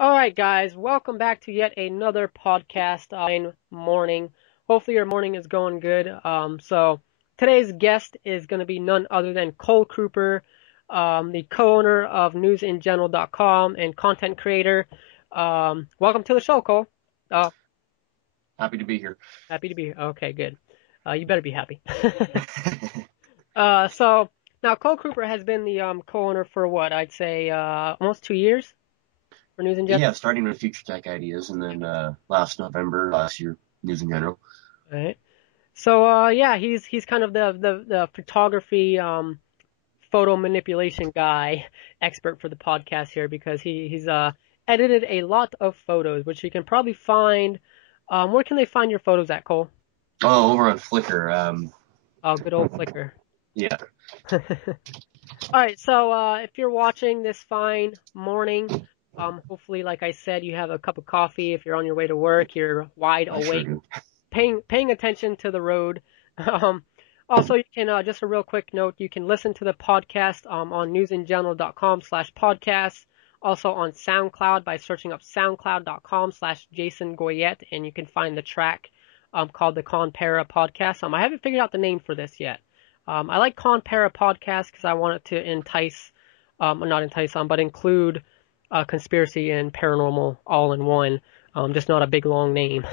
All right, guys, welcome back to yet another podcast morning. Hopefully your morning is going good. So today's guest is going to be none other than Cole Kruper, the co-owner of NewsInGeneral.com and content creator. Welcome to the show, Cole. Happy to be here. Happy to be here. Okay, good. You better be happy. So now Cole Kruper has been the co-owner for what I'd say almost 2 years. For News in General? Yeah, starting with Future Tech Ideas, and then last year, News in General. All right. So yeah, he's kind of the photography photo manipulation guy expert for the podcast here because he's edited a lot of photos, which you can probably find. Where can they find your photos at, Cole? Oh, over on Flickr. Oh, good old Flickr. Yeah. All right. So if you're watching this fine morning, hopefully, like I said, you have a cup of coffee. If you're on your way to work, you're wide awake, Sure paying attention to the road. Also, you can, just a real quick note, you can listen to the podcast on newsingeneral.com/podcast. Also on SoundCloud by searching up soundcloud.com/Jason Goyette, and you can find the track called the ConPara podcast. I haven't figured out the name for this yet. I like ConPara podcast because I want it to entice, not entice, but include conspiracy and paranormal all in one, just not a big long name.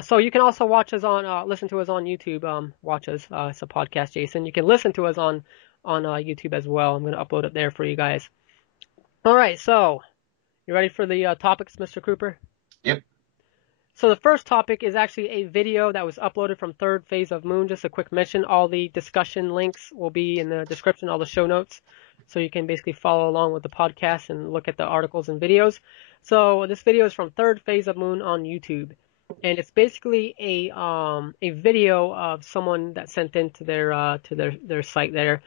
So you can also watch us on, listen to us on YouTube. Watch us, it's a podcast, Jason. You can listen to us on YouTube as well. I'm going to upload it there for you guys. All right, so you ready for the topics, Mr. Kruper? Yep. So the first topic is actually a video that was uploaded from Third Phase of Moon. Just a quick mention, all the discussion links will be in the description, all the show notes. So you can basically follow along with the podcast and look at the articles and videos. So this video is from Third Phase of Moon on YouTube. And it's basically a video of someone that sent into their site there,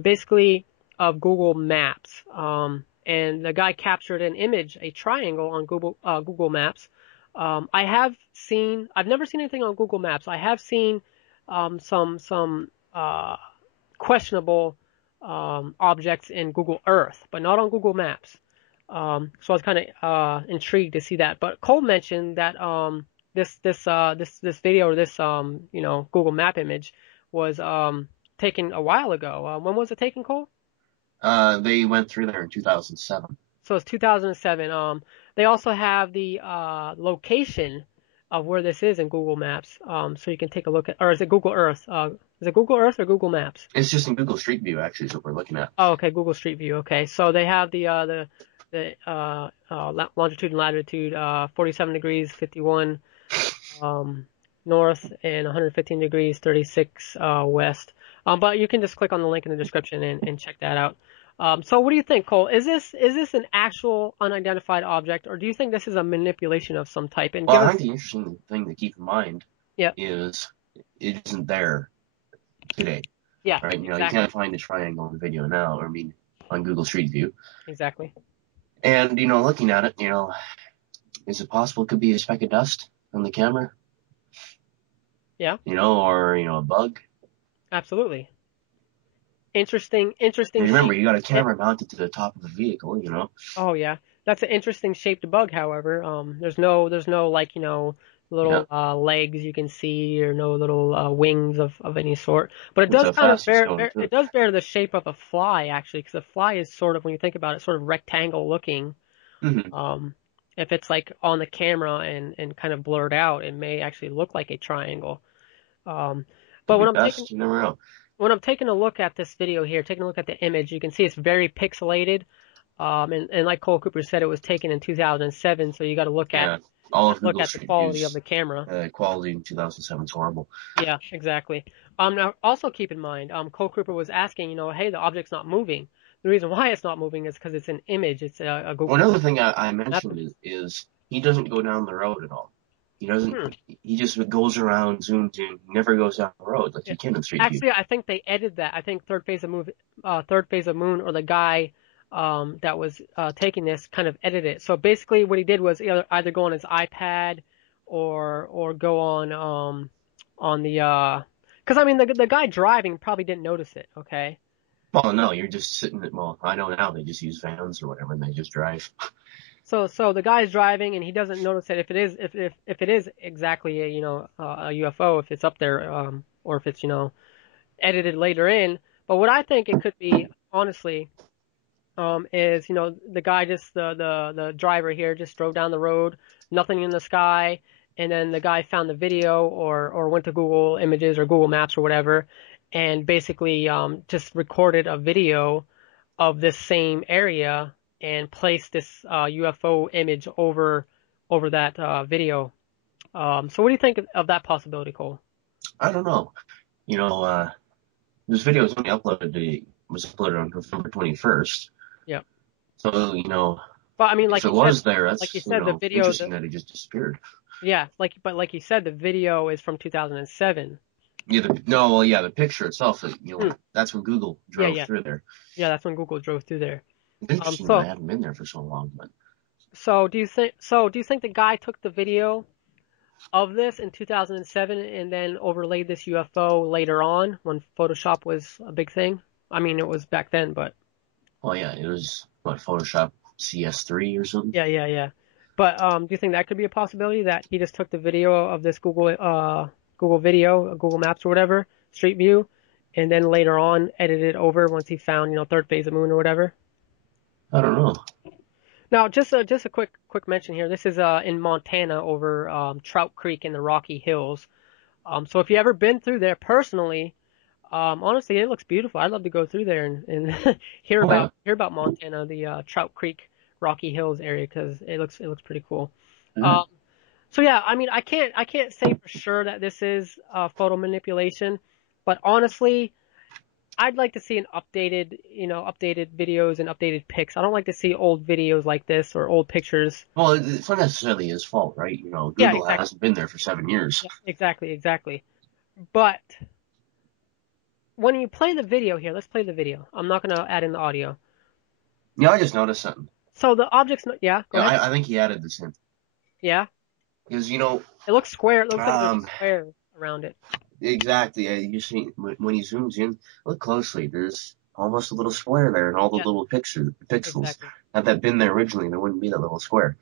basically of Google Maps. And the guy captured an image, a triangle on Google Maps. I've never seen anything on Google Maps. I have seen some questionable objects in Google Earth, but not on Google Maps. So I was kind of intrigued to see that. But Cole mentioned that this video or this Google Map image was taken a while ago. When was it taken, Cole? They went through there in 2007. So it's 2007. They also have the location of where this is in Google Maps, so you can take a look at, or is it Google Earth? Is it Google Earth or Google Maps? It's just in Google Street View, actually, is what we're looking at. Oh, okay, Google Street View. Okay, so they have the longitude and latitude, 47 degrees, 51 north, and 115 degrees, 36 west. But you can just click on the link in the description and check that out. So what do you think, Cole? Is this an actual unidentified object, or do you think this is a manipulation of some type? And I think the interesting thing to keep in mind is it isn't there today. Yeah. Right? Exactly. You can't find the triangle in the video now, on Google Street View. Exactly. And, looking at it, is it possible it could be a speck of dust on the camera? Yeah. Or, a bug? Absolutely. Interesting. Remember, you got a camera mounted to the top of the vehicle, Oh yeah, that's an interesting shaped bug. However, there's no like little legs you can see, or no little wings of any sort. But it does kind of bear the shape of a fly, actually, because a fly is sort of, when you think about it, sort of rectangle looking. Mm-hmm. If it's like on the camera and kind of blurred out, it may actually look like a triangle. But when I'm taking a look at this video here, taking a look at the image, you can see it's very pixelated. And like Cole Kruper said, it was taken in 2007, so you got to look at the quality of the camera. Quality in 2007 is horrible. Yeah, exactly. Now also keep in mind, Cole Kruper was asking, hey, the object's not moving. The reason why it's not moving is because it's an image. It's a Google. Well, another thing I mentioned is he doesn't go down the road at all. He doesn't. He just goes around, zooms in. He never goes down the road like you can in Street View. Actually, I think they edited that. I think Third Phase of Moon, or the guy that was taking this kind of edited it. So basically, what he did was either go on his iPad or go on the because the guy driving probably didn't notice it. Okay. Well, no, you're just sitting at. Well, I know now they just use vans or whatever, and they just drive. So the guy's driving and he doesn't notice that if it is exactly a a UFO, if it's up there, or if it's edited later in. But what I think it could be, honestly, is the guy just the driver here just drove down the road, nothing in the sky, and then the guy found the video or went to Google Images or Google Maps or whatever, and basically just recorded a video of this same area and placed this UFO image over that video. So what do you think of that possibility, Cole? I don't know. This video was only was uploaded on November 21st. Yeah. So, but I mean, like if it was there, that's, like you said, the video, interesting that it just disappeared. Yeah, like you said, the video is from 2007. Yeah, the picture itself, that's when Google drove through there. Yeah, that's when Google drove through there. It's interesting that I haven't been there for so long, but. So do you think the guy took the video of this in 2007 and then overlaid this UFO later on when Photoshop was a big thing? I mean, it was back then, but. Oh yeah, it was Photoshop CS3 or something. Yeah. But do you think that could be a possibility that he just took the video of this Google video, Google Maps or whatever, Street View, and then later on edited over once he found third phase of moon or whatever? I don't know. Now, just a quick mention here. This is in Montana over Trout Creek in the Rocky Hills. So if you ever been through there personally, honestly, it looks beautiful. I'd love to go through there and hear about Montana, the Trout Creek, Rocky Hills area, because it looks pretty cool. Mm-hmm. So yeah, I mean, I can't say for sure that this is photo manipulation, but honestly, I'd like to see an updated videos and updated pics. I don't like to see old videos like this or old pictures. Well, it's not necessarily his fault, right? Google hasn't been there for 7 years. Yeah, exactly. But when you play the video here, let's play the video. I'm not going to add in the audio. Yeah, I just noticed something. So the objects, go ahead. I think he added this in. Yeah? Because, it looks square. It looks like there's a square around it. Exactly. You see, when he zooms in, look closely. There's almost a little square there and all the little pixels. Exactly. Had that been there originally, there wouldn't be that little square.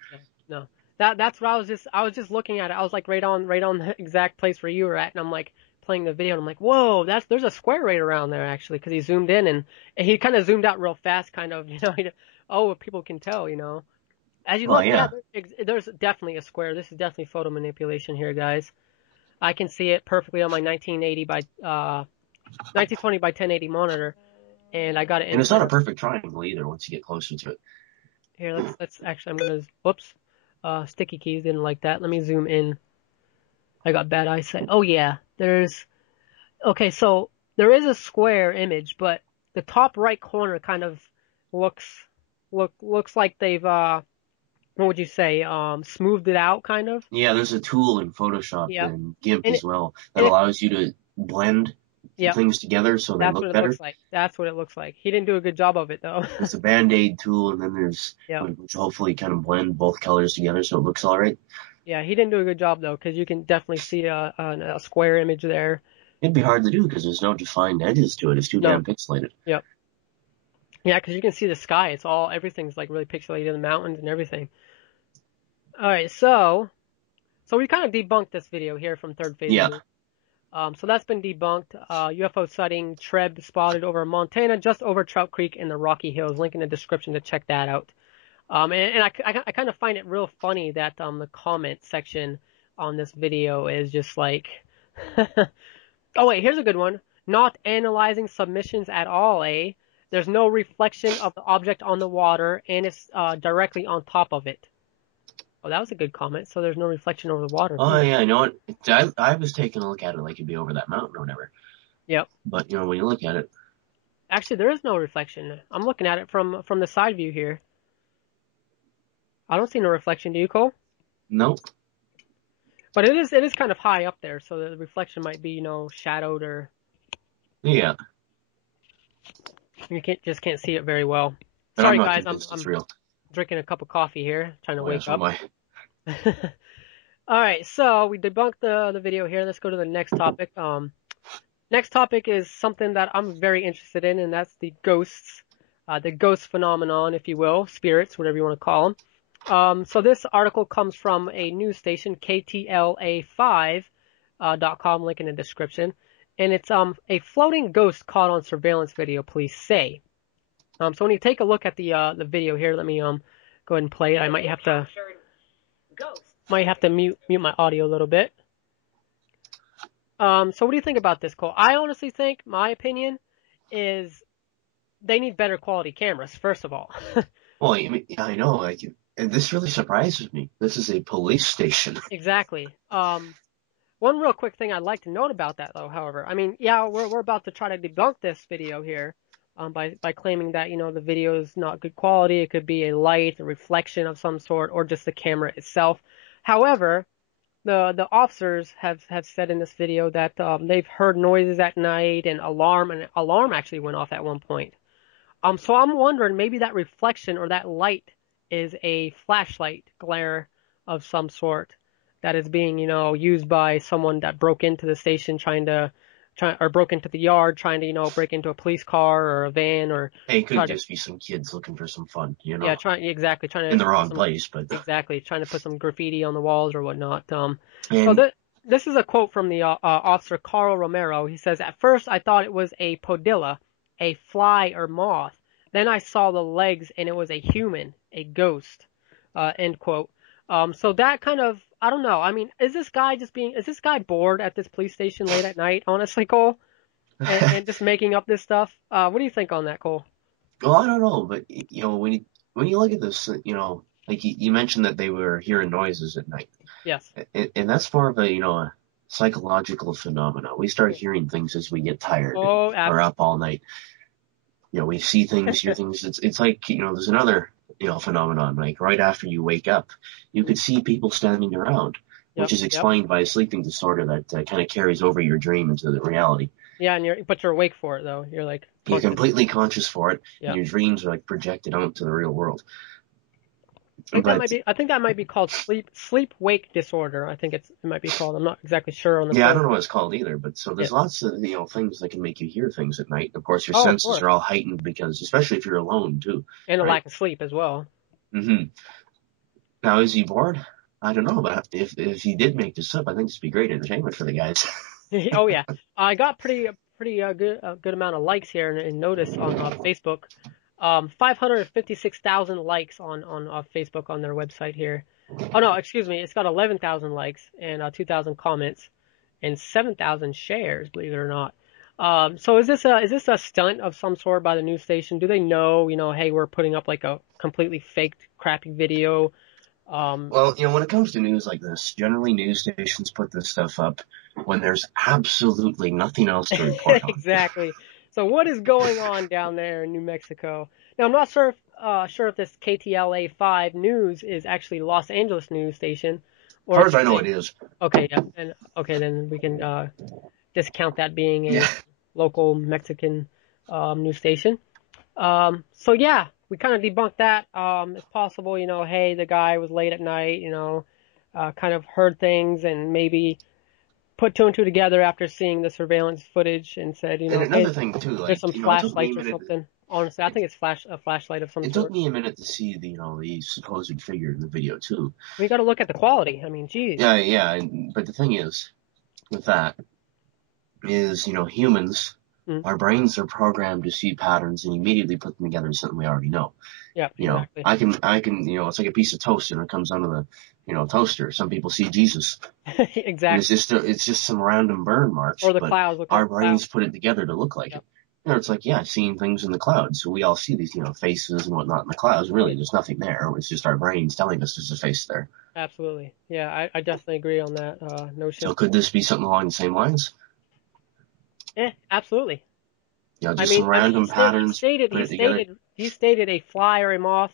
No. That's what I was just looking at it. I was like right on the exact place where you were at, and I'm like playing the video, and I'm like, whoa, there's a square right around there actually, because he zoomed in and he kind of zoomed out real fast, kind of, people can tell, As you look, there's definitely a square. This is definitely photo manipulation here, guys. I can see it perfectly on my 1920 by 1080 monitor, and I got it. And it's not a perfect triangle either. Once you get closer to it. Here, let's actually. I'm gonna. Whoops. Sticky keys didn't like that. Let me zoom in. I got bad eyesight. Oh yeah, okay, so there is a square image, but the top right corner kind of looks like they've what would you say, smoothed it out kind of? Yeah, there's a tool in Photoshop and GIMP as well that allows you to blend things together so they look better. That's what it looks like. He didn't do a good job of it though. There's a Band-Aid tool, and then there's which hopefully kind of blend both colors together so it looks all right. Yeah, he didn't do a good job though, because you can definitely see a square image there. It'd be hard to do because there's no defined edges to it. It's too damn pixelated. Yep. Yeah, because you can see the sky. Everything's like really pixelated, the mountains and everything. All right, so we kind of debunked this video here from third phase. Yeah. So that's been debunked. UFO sighting Treb spotted over Montana, just over Trout Creek in the Rocky Hills. Link in the description to check that out. And I kind of find it real funny that the comment section on this video is just like, oh wait, here's a good one. Not analyzing submissions at all, eh? There's no reflection of the object on the water, and it's directly on top of it. Oh, that was a good comment. So there's no reflection over the water. Oh, yeah, I know it. I was taking a look at it like it'd be over that mountain or whatever. Yep. But, when you look at it. Actually, there is no reflection. I'm looking at it from the side view here. I don't see no reflection. Do you, Cole? Nope. But it is kind of high up there, so the reflection might be, shadowed or. Yeah. You can't see it very well. But Sorry, guys. I'm real. Drinking a cup of coffee here, trying to wake up. All right, so we debunked the video here. Let's go to the next topic. Next topic is something that I'm very interested in, and that's the ghosts, the ghost phenomenon, if you will, spirits, whatever you want to call them. So this article comes from a news station, KTLA5.com, link in the description. And it's a floating ghost caught on surveillance video, police say. So when you take a look at the video here, let me go ahead and play it. I might have to mute my audio a little bit. So what do you think about this, Cole? I honestly think, my opinion, is they need better quality cameras, first of all. Well, I know, and this really surprises me. This is a police station. Exactly. One real quick thing I'd like to note about that, though, however, I mean, yeah, we're about to try to debunk this video here, by claiming that, the video is not good quality. It could be a light, a reflection of some sort, or just the camera itself. However, the officers have said in this video that they've heard noises at night and an alarm actually went off at one point. So I'm wondering, maybe that reflection or that light is a flashlight glare of some sort that is being, used by someone that broke into the station or broke into the yard trying to, break into a police car or a van or. Hey, it could just be some kids looking for some fun, Yeah, trying to. In the wrong place, but. Exactly, trying to put some graffiti on the walls or whatnot. So And this is a quote from the officer Carl Romero. He says, "At first I thought it was a podilla, a fly or moth. Then I saw the legs and it was a human, a ghost." End quote. So that kind of, I don't know. I mean, is this guy bored at this police station late at night, honestly, Cole? And just making up this stuff? What do you think on that, Cole? Well, I don't know, but when you look at this, like you mentioned that they were hearing noises at night. Yes. And that's more of a psychological phenomenon. We start hearing things as we get tired or up all night. We see things, hear things. It's like, there's another, phenomenon, like right after you wake up, you could see people standing around, which is explained by a sleeping disorder that kind of carries over your dream into the reality. Yeah, but you're awake for it, though. You're completely conscious for it, and your dreams are projected out to the real world. I think that might be called sleep-wake disorder. I think it might be called. I'm not exactly sure on the. Yeah, I don't know what it's called either. But so there's lots of things that can make you hear things at night. Of course, your senses are all heightened because, especially if you're alone too, and a lack of sleep as well. Mm-hmm. Now, is he bored? I don't know, but if he did make this up, I think this would be great entertainment for the guys. Oh yeah, I got pretty good amount of likes here and notice on Facebook. 556,000 likes on Facebook on their website here. Oh no, excuse me, it's got 11,000 likes and 2,000 comments and 7,000 shares, believe it or not. So is this a stunt of some sort by the news station? Do they know, hey, we're putting up like a completely faked, crappy video? Well, when it comes to news like this, generally news stations put this stuff up when there's absolutely nothing else to report on. Exactly. So what is going on down there in New Mexico? Now, I'm not sure if this KTLA5 news is actually Los Angeles news station. As far as I know, it is. Okay, yeah. And then we can discount that being a local Mexican news station. So yeah, we kind of debunked that. It's possible, hey, the guy was late at night, kind of heard things and maybe put two and two together after seeing the surveillance footage and said, and another thing too, like, there's some flashlights or something. Honestly, I think it's a flashlight of some sort. It took me a minute to see the supposed figure in the video too. We got to look at the quality. I mean, geez. Yeah. But the thing is, with that, is humans, our brains are programmed to see patterns and immediately put them together as something we already know. Yeah. Exactly. I can it's like a piece of toast and it comes out of the toaster. Some people see Jesus. Exactly. And it's just some random burn marks. Or the clouds. Our brains put it together to look like it. It's like, seeing things in the clouds. So we all see these, faces and whatnot in the clouds. Really, there's nothing there. It's just our brains telling us there's a face there. Absolutely. Yeah, I definitely agree on that notion. So could this be something along the same lines? Absolutely. Some random patterns. He stated a fly or a moth.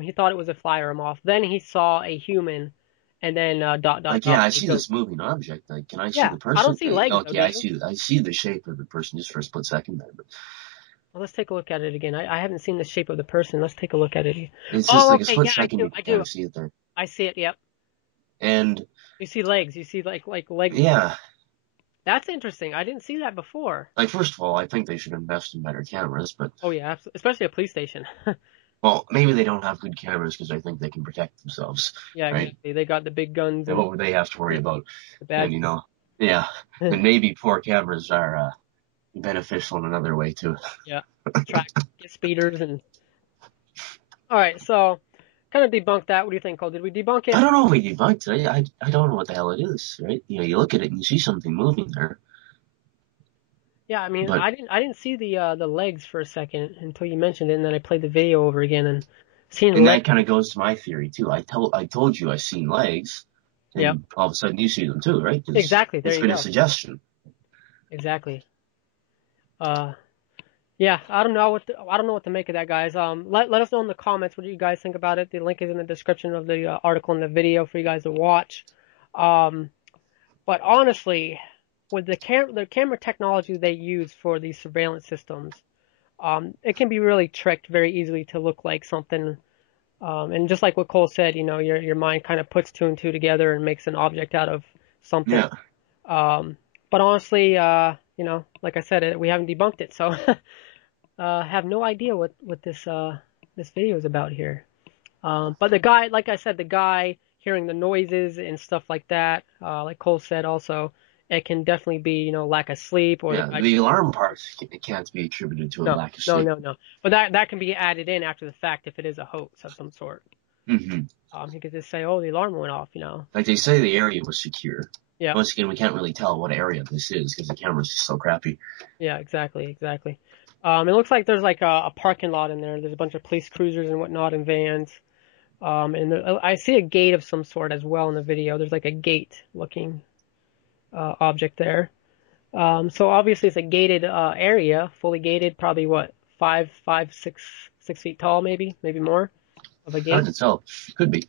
He thought it was a fly or a moth. Then he saw a human. And then I see this moving object. Like, can I see the person? I don't see legs. Okay, I see the shape of the person just for a split second there. But well, let's take a look at it again. I haven't seen the shape of the person. Let's take a look at it. It's just like a split second. I do. See it there. I see it. Yep. And you see legs. You see like legs. Yeah. That's interesting. I didn't see that before. Like, first of all, I think they should invest in better cameras, but oh yeah, especially a police station. Well, maybe they don't have good cameras because I think they can protect themselves, Yeah, right? exactly. They got the big guns And and what would they have to worry about? the And, bad. yeah. And maybe poor cameras are beneficial in another way, too. Yeah, track get speeders and. All right, so kind of debunked that. What do you think, Cole? Did we debunk I it? don't know if we debunked it. I don't know what the hell it is, right? You look at it and you see something moving there. Yeah, I mean, But I didn't see the legs for a second until you mentioned it, and then I played the video over again and seen and legs. that kind of goes to my theory too. I told you I seen legs, Yeah, and all of a sudden you see them too, right? Because exactly. There it's you been a go. suggestion. Exactly. Uh, yeah, I don't know what to make of that, guys. Let us know in the comments what you guys think about it. The link is in the description of the article and the video for you guys to watch. Um, but honestly, with the camera technology they use for these surveillance systems, it can be really tricked very easily to look like something. And just like what Cole said, your mind kind of puts two and two together and makes an object out of something. Yeah. But honestly, like I said, we haven't debunked it, so have no idea what this video is about here. But the guy, like I said, the guy hearing the noises and stuff like that, like Cole said also, it can definitely be, lack of sleep or the Yeah. guy. The alarm part it can't be attributed to a No, lack of no, sleep. no, no. But that can be added in after the fact if it is a hoax of some sort. Mm-hmm. He could just say, "Oh, the alarm went off." Like they say, the area was secure. Yeah, Once again, we can't really tell what area this is because the camera's just so crappy. yeah, exactly, exactly. It looks like there's like a parking lot in there. There's a bunch of police cruisers and whatnot and vans. And I see a gate of some sort as well in the video. There's like a gate looking object there. So obviously it's a gated area, fully gated, probably what, 6 feet tall, maybe more of a Hard gate. to tell. Could be.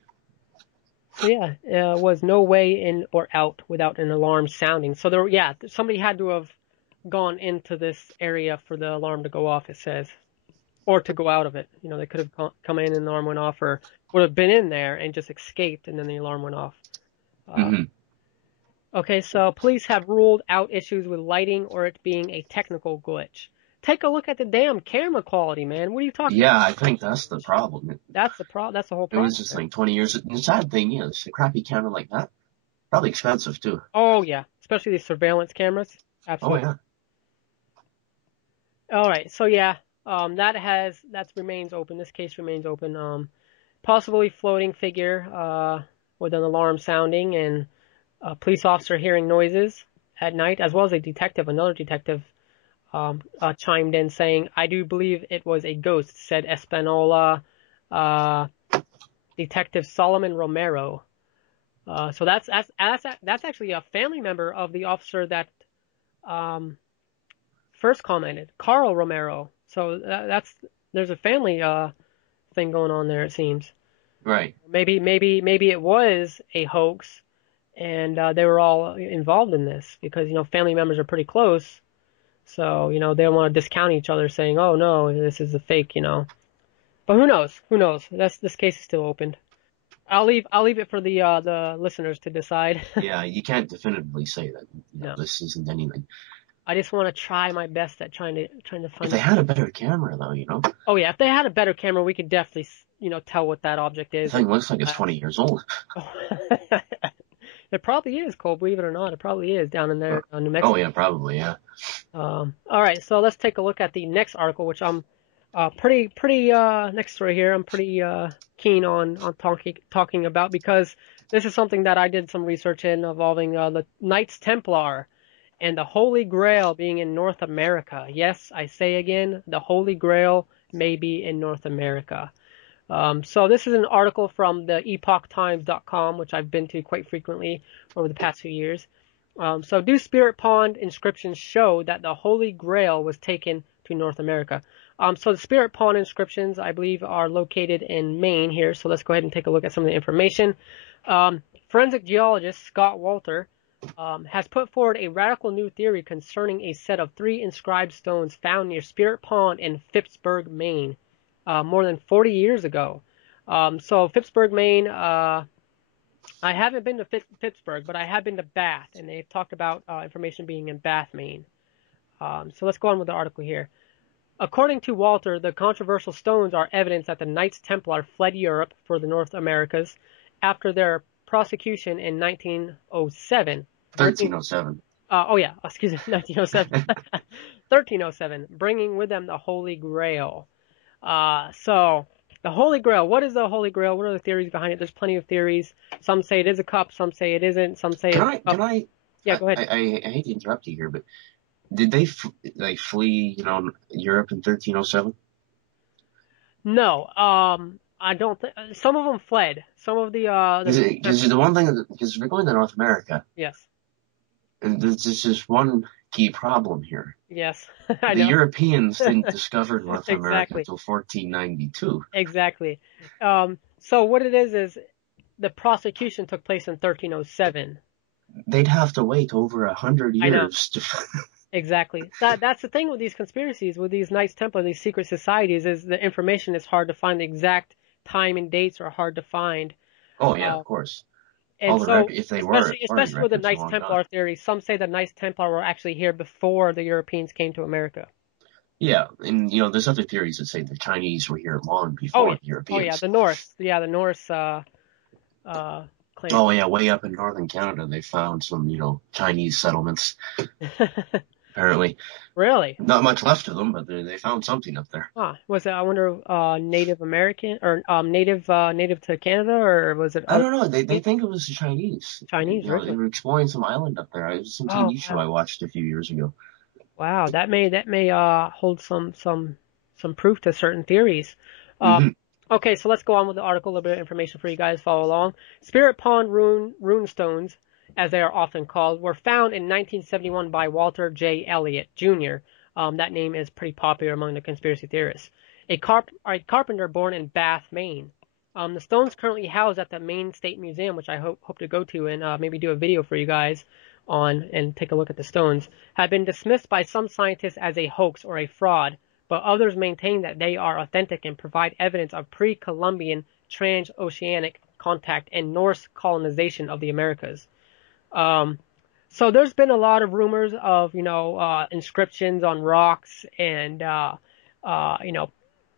So yeah, was no way in or out without an alarm sounding. So somebody had to have gone into this area for the alarm to go off, it says, or to go out of it. They could have come in and the alarm went off, or would have been in there and just escaped, and then the alarm went off. Mm-hmm. Okay, so police have ruled out issues with lighting or it being a technical glitch. Take a look at the damn camera quality, man. What are you talking about? Yeah, I think that's the problem. That's the whole It problem. was just like 20 years. The sad thing is, a crappy camera like that, probably expensive too. Oh yeah, especially these surveillance cameras. Oh Absolutely. yeah. All right, so yeah, that remains open. This case remains open. Possibly floating figure with an alarm sounding and a police officer hearing noises at night, as well as another detective, chimed in saying, "I do believe it was a ghost," said Espanola Detective Solomon Romero. So that's actually a family member of the officer that um, first commented, Carl Romero. So there's a family thing going on there. It seems. Right. Maybe it was a hoax, and they were all involved in this because family members are pretty close. So they don't want to discount each other, saying, "Oh no, this is a fake." But who knows? Who knows? This case is still open. I'll leave it for the listeners to decide. Yeah, you can't definitively say that No, this isn't anything. I just want to try my best at trying to If find they out. had a better camera, though. Oh yeah, if they had a better camera, we could definitely tell what that object The is. thing looks like it's 20 years old. It probably is, Cole. Believe it or not, it probably is down in there, New Oh Mexico. yeah, probably, yeah. All right, so let's take a look at the next article, which I'm pretty next story here. I'm pretty keen on talking about because this is something that I did some research in involving the Knights Templar and the Holy Grail being in North America. Yes, I say again, the Holy Grail may be in North America. So this is an article from the epochtimes.com, which I've been to quite frequently over the past few years. So do Spirit Pond inscriptions show that the Holy Grail was taken to North America? So the Spirit Pond inscriptions, I believe, are located in Maine here. So let's go ahead and take a look at some of the information. Forensic geologist Scott Walter has put forward a radical new theory concerning a set of 3 inscribed stones found near Spirit Pond in Phippsburg, Maine, more than 40 years ago. So Phippsburg, Maine, I haven't been to Pittsburgh, but I have been to Bath, and they've talked about information being in Bath, Maine. So let's go on with the article here. According to Walter, the controversial stones are evidence that the Knights Templar fled Europe for the North Americas after their prosecution in 1907. 1307. Excuse me, 1907. 1307, bringing with them the Holy Grail. So, the Holy Grail, what is the Holy Grail? What are the theories behind it? There's plenty of theories. Some say it is a cup, some say it isn't, some say Can I? Yeah, go ahead. I hate to interrupt you here, but did they flee, Europe in 1307? No, I don't think some of them fled. Some of the Because the one thing, because we're going to North America. Yes. And there's just one key problem here. Yes, the Europeans didn't discover North America until 1492. Exactly. So what it is the prosecution took place in 1307. They'd have to wait over 100 years to. Exactly. That's the thing with these conspiracies, with these Knights Templar, these secret societies, is the information is hard to find. The exact time and dates are hard to find. Oh yeah, of course. And so, especially with the Knights Templar theory, some say the Knights Templar were actually here before the Europeans came to America. Yeah, and there's other theories that say the Chinese were here long before the Europeans. Oh yeah, the Norse. Yeah, the Norse. Claim. Oh yeah, way up in northern Canada, they found some Chinese settlements. Apparently. Really? Not much left of them, but they found something up there. Huh. Was it, I wonder, Native American or native to Canada, or was it? I don't know. They think it was the Chinese. Chinese, really? They were exploring some island up there. It was some TV show I watched a few years ago. Wow, that may hold some proof to certain theories. Okay, so let's go on with the article. A little bit of information for you guys. Follow along. Spirit Pond rune stones, as they are often called, were found in 1971 by Walter J. Elliott, Jr. That name is pretty popular among the conspiracy theorists. A carpenter born in Bath, Maine. The stones currently housed at the Maine State Museum, which I hope to go to and maybe do a video for you guys on and take a look at the stones, have been dismissed by some scientists as a hoax or a fraud, but others maintain that they are authentic and provide evidence of pre-Columbian transoceanic contact and Norse colonization of the Americas. So there's been a lot of rumors of, inscriptions on rocks and,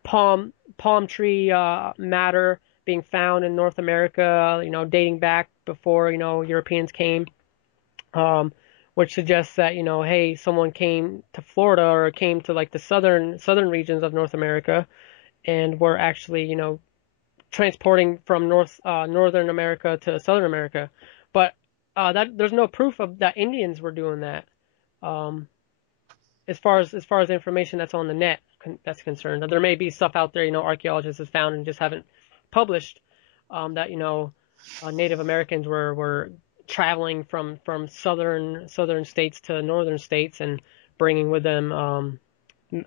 palm tree matter being found in North America, dating back before, Europeans came, which suggests that, hey, someone came to Florida or came to like the southern regions of North America and were actually, transporting from northern America to Southern America. But there's no proof of that Indians were doing that. As far as information that's on the net that's concerned, there may be stuff out there, archaeologists have found and just haven't published, that Native Americans were traveling from southern states to northern states and bringing with them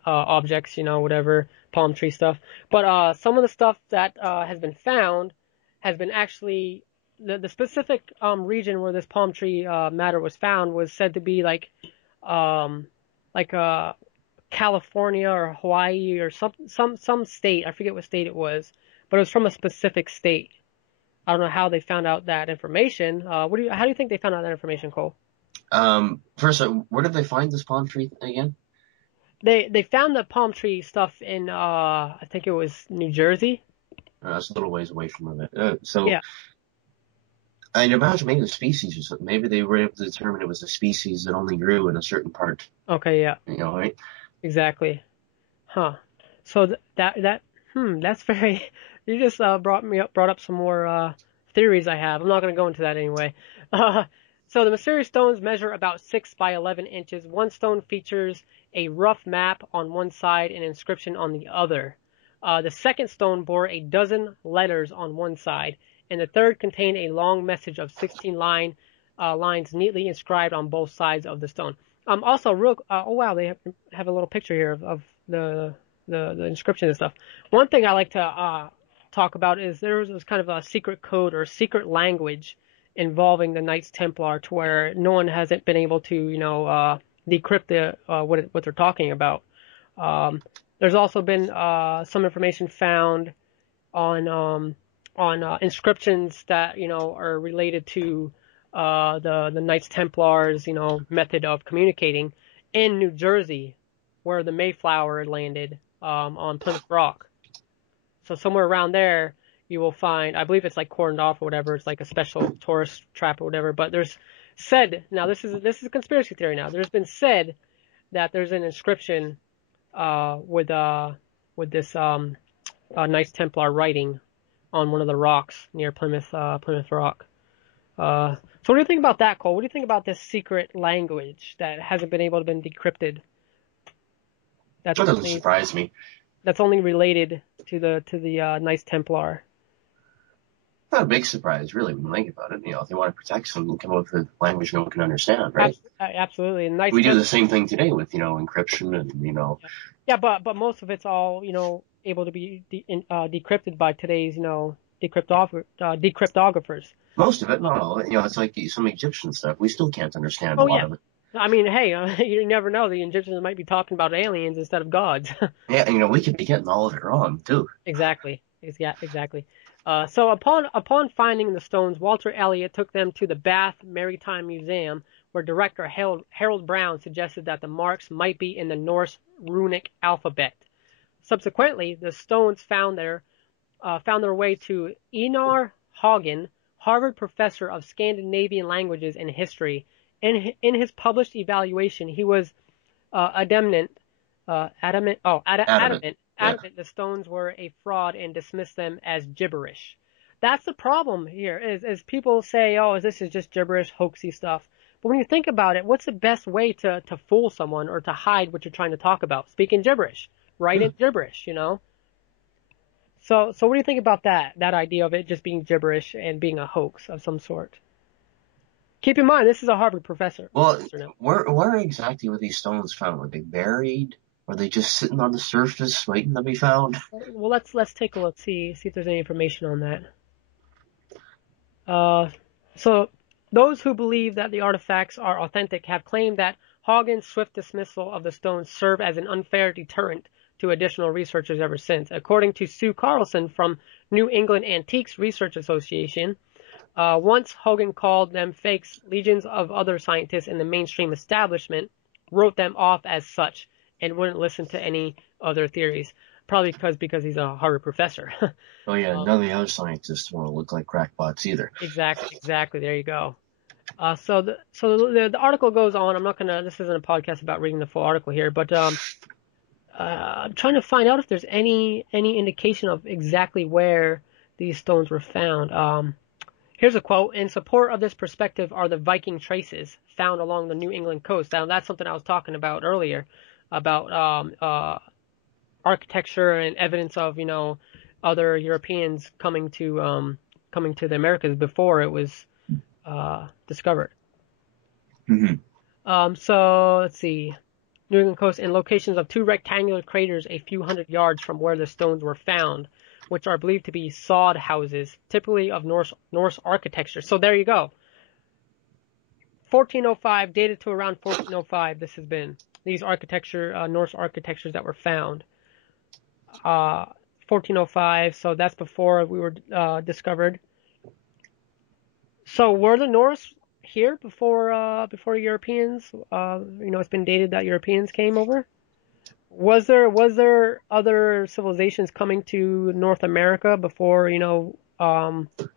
objects, whatever, palm tree stuff. But some of the stuff that has been found has been actually the specific region where this palm tree matter was found was said to be like California or Hawaii or some state. I forget what state it was, but it was from a specific state. I don't know how they found out that information. How do you think they found out that information, Cole? First, where did they find this palm tree again? They found the palm tree stuff in I think it was New Jersey. That's a little ways away from it. Yeah. I'd imagine maybe the species or something. Maybe they were able to determine it was a species that only grew in a certain part. Okay, yeah. Right? Exactly. Huh. So that's very. You just brought up some more theories I have. I'm not going to go into that anyway. So the mysterious stones measure about 6 by 11 inches. One stone features a rough map on one side and inscription on the other. The second stone bore a dozen letters on one side, and the third contained a long message of 16 lines neatly inscribed on both sides of the stone. Also, they have a little picture here of the inscription and stuff. One thing I like to talk about is there was kind of a secret code or secret language involving the Knights Templar to where no one hasn't been able to, decrypt what they're talking about. There's also been some information found on inscriptions that are related to the Knights Templars method of communicating in New Jersey. where the Mayflower landed on Plymouth Rock. So somewhere around there, you will find, I believe it's like cordoned off or whatever. It's like a special tourist trap or whatever. But there's said, now this is a conspiracy theory now. There's been said that there's an inscription with this Knights Templar writing on one of the rocks near Plymouth Rock. So what do you think about that, Cole? What do you think about this secret language that hasn't been able to be decrypted? That doesn't surprise me. That's only related to the Knights Templar. Not a big surprise, really, when you think about it. You know, if they want to protect something, come up with language no one can understand, right? Absolutely. And we do the same thing today with, encryption and, Yeah, but most of it's all, able to be decrypted by today's, decryptographers. Most of it, no. It's like some Egyptian stuff. We still can't understand a lot of it. I mean, hey, you never know. The Egyptians might be talking about aliens instead of gods. Yeah, we could be getting all of it wrong, too. Exactly. So upon finding the stones, Walter Elliot took them to the Bath Maritime Museum, where director Harold Brown suggested that the marks might be in the Norse runic alphabet. Subsequently, the stones found their way to Einar Haugen, Harvard professor of Scandinavian languages and history. In his published evaluation, he was adamant the stones were a fraud and dismissed them as gibberish. That's the problem here, is people say, oh, this is just gibberish, hoaxy stuff. But when you think about it, what's the best way to fool someone or to hide what you're trying to talk about? Speaking gibberish. Write in gibberish, So what do you think about that idea of it just being gibberish and being a hoax of some sort? Keep in mind, this is a Harvard professor. Well, where exactly were these stones found? Were they buried? Were they just sitting on the surface waiting to be found? Well, let's take a look, see if there's any information on that. So those who believe that the artifacts are authentic have claimed that Haugen's swift dismissal of the stones served as an unfair deterrent to additional researchers ever since. According to Sue Carlson from New England Antiques Research Association, once Haugen called them fakes, legions of other scientists in the mainstream establishment wrote them off as such and wouldn't listen to any other theories. Probably because he's a Harvard professor. Oh yeah, none of the other scientists want to look like crackpots either. Exactly. There you go. So the article goes on. This isn't a podcast about reading the full article here, but I'm trying to find out if there's any indication of exactly where these stones were found. Here's a quote: "In support of this perspective are the Viking traces found along the New England coast." Now that's something I was talking about earlier, about architecture and evidence of other Europeans coming to the Americas before it was discovered. Mm-hmm. So let's see. New England coast and locations of two rectangular craters a few hundred yards from where the stones were found, which are believed to be sod houses, typically of Norse architecture. So there you go. 1405, dated to around 1405. This has been these Norse architectures that were found. 1405. So that's before we were discovered. So were the Norse here before Europeans? It's been dated that Europeans came over. Was there other civilizations coming to North America before it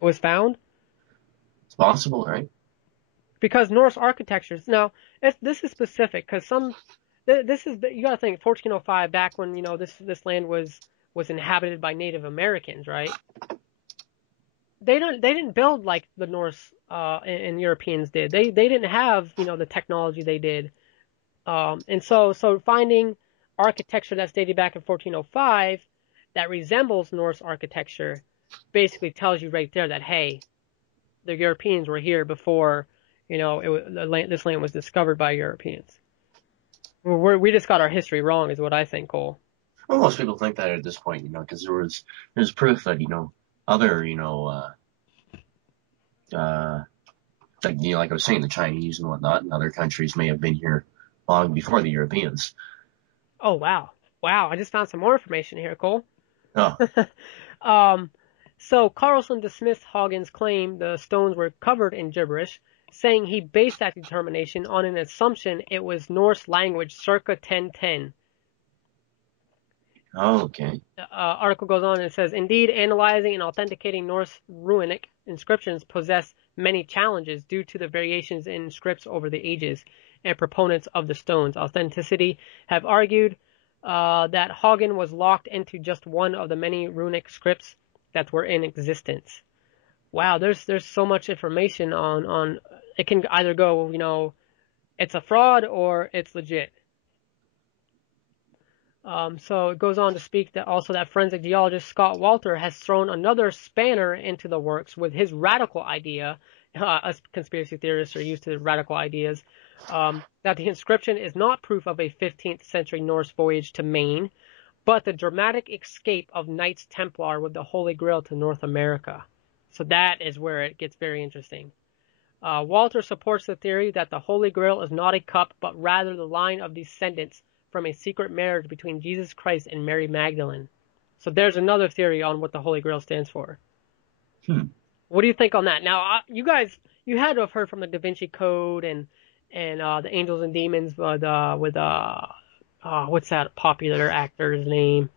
was found? It's possible, right? Because Norse architectures. Now, this is specific because you got to think 1405, back when this land was inhabited by Native Americans, right? They didn't build like the Norse and Europeans did. They didn't have the technology they did, and so finding architecture that's dated back in 1405 that resembles Norse architecture basically tells you right there that, hey, the Europeans were here before this land was discovered by Europeans. We just got our history wrong, is what I think, Cole. Well, most people think that at this point, because there's proof that other like I was saying, the Chinese and whatnot and other countries may have been here long before the Europeans. Oh, wow. I just found some more information here, Cole. Oh. So Carlson dismissed Haugen's claim the stones were covered in gibberish, saying he based that determination on an assumption it was Norse language circa 1010. Oh, okay. Article goes on and says, indeed, analyzing and authenticating Norse runic inscriptions possess many challenges due to the variations in scripts over the ages, and proponents of the stone's authenticity have argued that Hagen was locked into just one of the many runic scripts that were in existence. Wow, there's so much information on it. Can either go, it's a fraud or it's legit. So it goes on to speak that also that forensic geologist Scott Walter has thrown another spanner into the works with his radical idea. Us conspiracy theorists are used to radical ideas. That the inscription is not proof of a 15th century Norse voyage to Maine, but the dramatic escape of Knights Templar with the Holy Grail to North America. So that is where it gets very interesting. Walter supports the theory that the Holy Grail is not a cup, but rather the line of descendants from a secret marriage between Jesus Christ and Mary Magdalene. So there's another theory on what the Holy Grail stands for. What do you think on that? Now, you guys, you had to have heard from the Da Vinci Code and the Angels and Demons with what's that popular actor's name?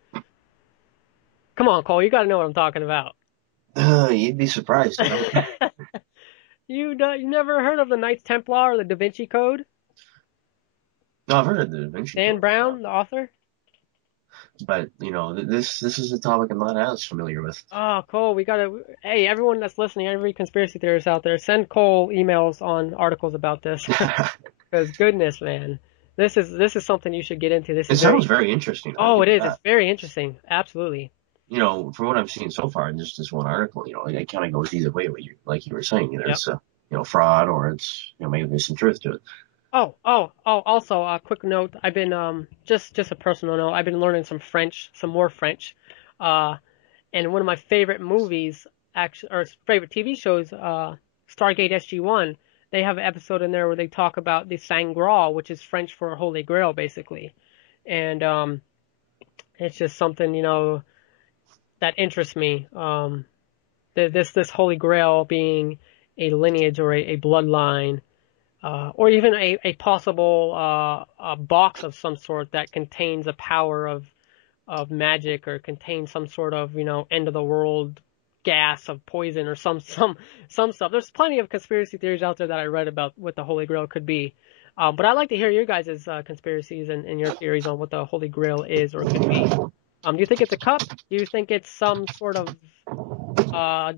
Come on, Cole, you got to know what I'm talking about. You'd be surprised. You never heard of the Knights Templar or the Da Vinci Code? No, I've heard of the Da Vinci Code. Dan Brown, the author? But, this is a topic I'm not as familiar with. Oh, Cole, hey, everyone that's listening, every conspiracy theorist out there, send Cole emails on articles about this. Because goodness, man, this is something you should get into. It sounds very interesting. Oh, it is. It's very interesting. Absolutely. From what I've seen so far in just this one article, it kind of goes either way. Like you were saying, either it's fraud or it's maybe there's some truth to it. Also, a quick note. I've been, just a personal note, I've been learning some more French. And one of my favorite movies, or favorite TV shows, Stargate SG-1, they have an episode in there where they talk about the Saint Grail, which is French for Holy Grail, basically. And, it's just something, that interests me. This Holy Grail being a lineage or a bloodline, or even a possible a box of some sort that contains a power of magic, or contains some sort of end of the world gas of poison or some stuff. There's plenty of conspiracy theories out there that I read about what the Holy Grail could be. But I'd like to hear your guys' conspiracies and your theories on what the Holy Grail is or could be. Do you think it's a cup? Do you think it's some sort of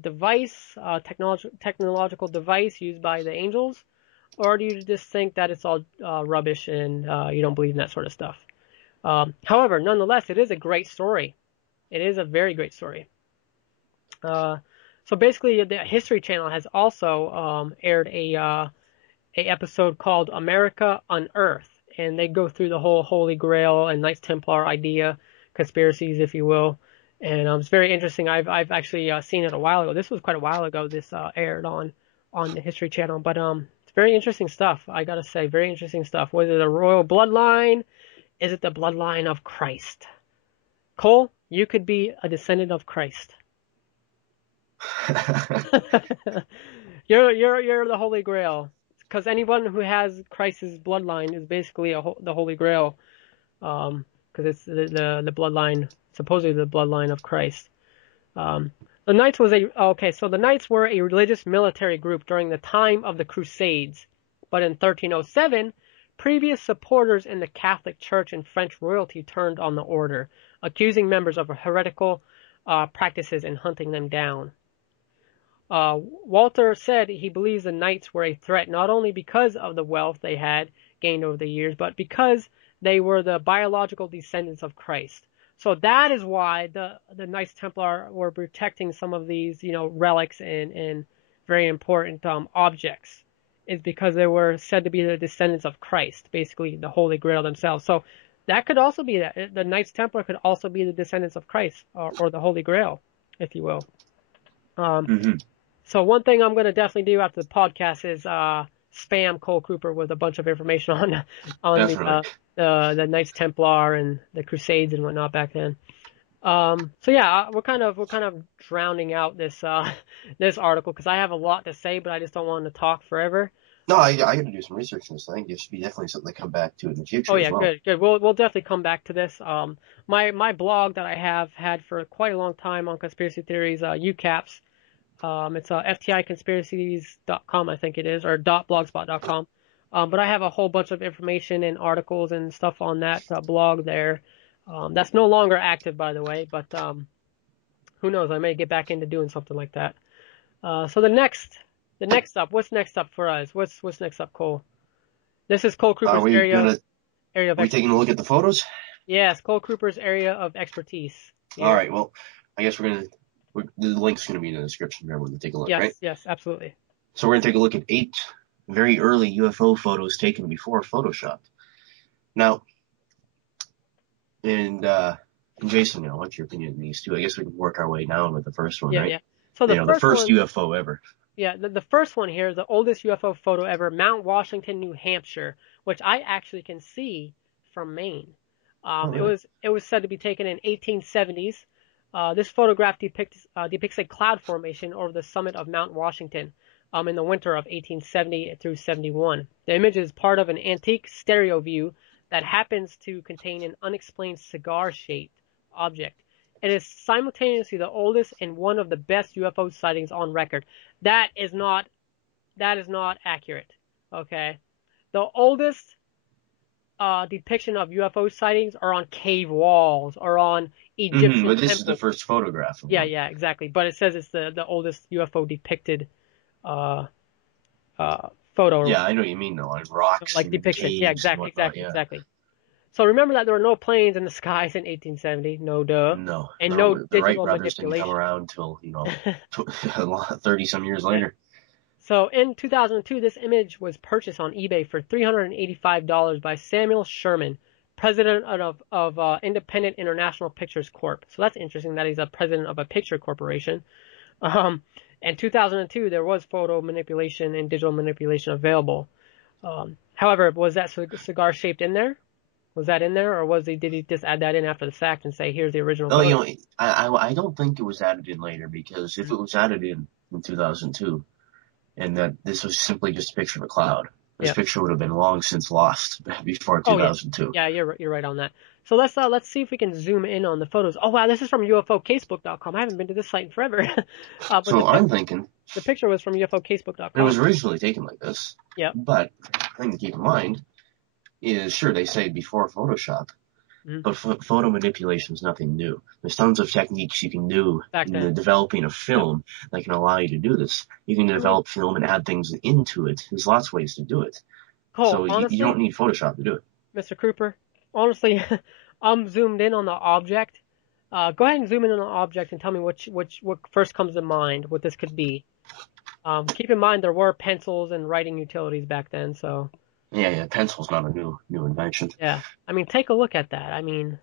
device, technological device used by the angels? Or do you just think that it's all rubbish and you don't believe in that sort of stuff? However, nonetheless, it is a great story. It is a very great story. So basically, the History Channel has also aired a episode called America Unearthed, and they go through the whole Holy Grail and Knights Templar idea, conspiracies, if you will. And it's very interesting. I've actually seen it a while ago. This was quite a while ago. This aired on the History Channel, but it's very interesting stuff. I gotta say, very interesting stuff. Was it a royal bloodline? Is it the bloodline of Christ? Cole, you could be a descendant of Christ. You're the Holy Grail, because anyone who has Christ's bloodline is basically the Holy Grail, because it's the bloodline, supposedly the bloodline of Christ. The Knights the Knights were a religious military group during the time of the Crusades, but in 1307, previous supporters in the Catholic Church and French royalty turned on the order, accusing members of heretical practices and hunting them down. Walter said he believes the Knights were a threat not only because of the wealth they had gained over the years, but because they were the biological descendants of Christ. So that is why the Knights Templar were protecting some of these, relics and very important objects, is because they were said to be the descendants of Christ, basically the Holy Grail themselves. So that could also be that. The Knights Templar could also be the descendants of Christ, or the Holy Grail, if you will. So one thing I'm going to definitely do after the podcast is spam Cole Kruper with a bunch of information on the Knights Templar and the Crusades and whatnot back then. So yeah, we're kind of drowning out this this article because I have a lot to say, but I just don't want to talk forever. No, I got to do some research on this. I think it should be definitely something to come back to in the future as well. Good. We'll definitely come back to this. My blog that I have had for quite a long time on conspiracy theories, UCAPS. It's fticonspiracies.com, I think it is, or .blogspot.com. But I have a whole bunch of information and articles and stuff on that blog there. That's no longer active, by the way, but who knows? I may get back into doing something like that. So the next up, what's next up for us? What's next up, Cole? This is Cole Kruper's area of expertise. Are we taking a look at the photos? Yes, Cole Kruper's area of expertise. Yeah. All right. Well, I guess the link's going to be in the description for everyone to take a look, right? Yes, absolutely. So we're going to take a look at 8 very early UFO photos taken before Photoshop. Now, and Jason, what's your opinion on these two? I guess we can work our way down with the first one, right? Yeah. So the first UFO ever. Yeah, the first one here, the oldest UFO photo ever, Mount Washington, New Hampshire, which I actually can see from Maine. It was said to be taken in 1870s. This photograph depicts a cloud formation over the summit of Mount Washington in the winter of 1870 through 71. The image is part of an antique stereo view that happens to contain an unexplained cigar-shaped object. It is simultaneously the oldest and one of the best UFO sightings on record. That is not accurate. Okay, the oldest depiction of UFO sightings are on cave walls or on Egyptian but this temples. is the first photograph. Yeah, exactly. But it says it's the oldest UFO depicted photo. Yeah, I know what you mean though, on rocks, like depiction. Yeah, exactly. So remember that there were no planes in the skies in 1870. No, duh. No. And no the digital Wright brothers manipulation. didn't come around until 30 some years later. So in 2002, this image was purchased on eBay for $385 by Samuel Sherman, president of Independent International Pictures Corp. So that's interesting that he's a president of a picture corporation. In 2002, there was photo manipulation and digital manipulation available. However, was that cigar shaped in there? Was that in there, or did he just add that in after the fact and say, here's the original photo? I don't think it was added in later, because if it was added in 2002, and that this was simply just a picture of a cloud, this picture would have been long since lost before 2002. Yeah, you're right on that. So let's see if we can zoom in on the photos. Oh wow, this is from UFOcasebook.com. I haven't been to this site in forever. I'm thinking the picture was from UFOcasebook.com. It was originally taken like this. Yeah. But the thing to keep in mind is, sure, they say before Photoshop, but photo manipulation is nothing new. There's tons of techniques you can do in developing a film that can allow you to do this. You can develop film and add things into it. There's lots of ways to do it. So honestly, you don't need Photoshop to do it. Mr. Kruper, honestly, I'm zoomed in on the object. Go ahead and zoom in on the object and tell me what first comes to mind, what this could be. Keep in mind there were pencils and writing utilities back then, so... Yeah, pencil's not a new invention. Yeah, I mean, take a look at that. I mean,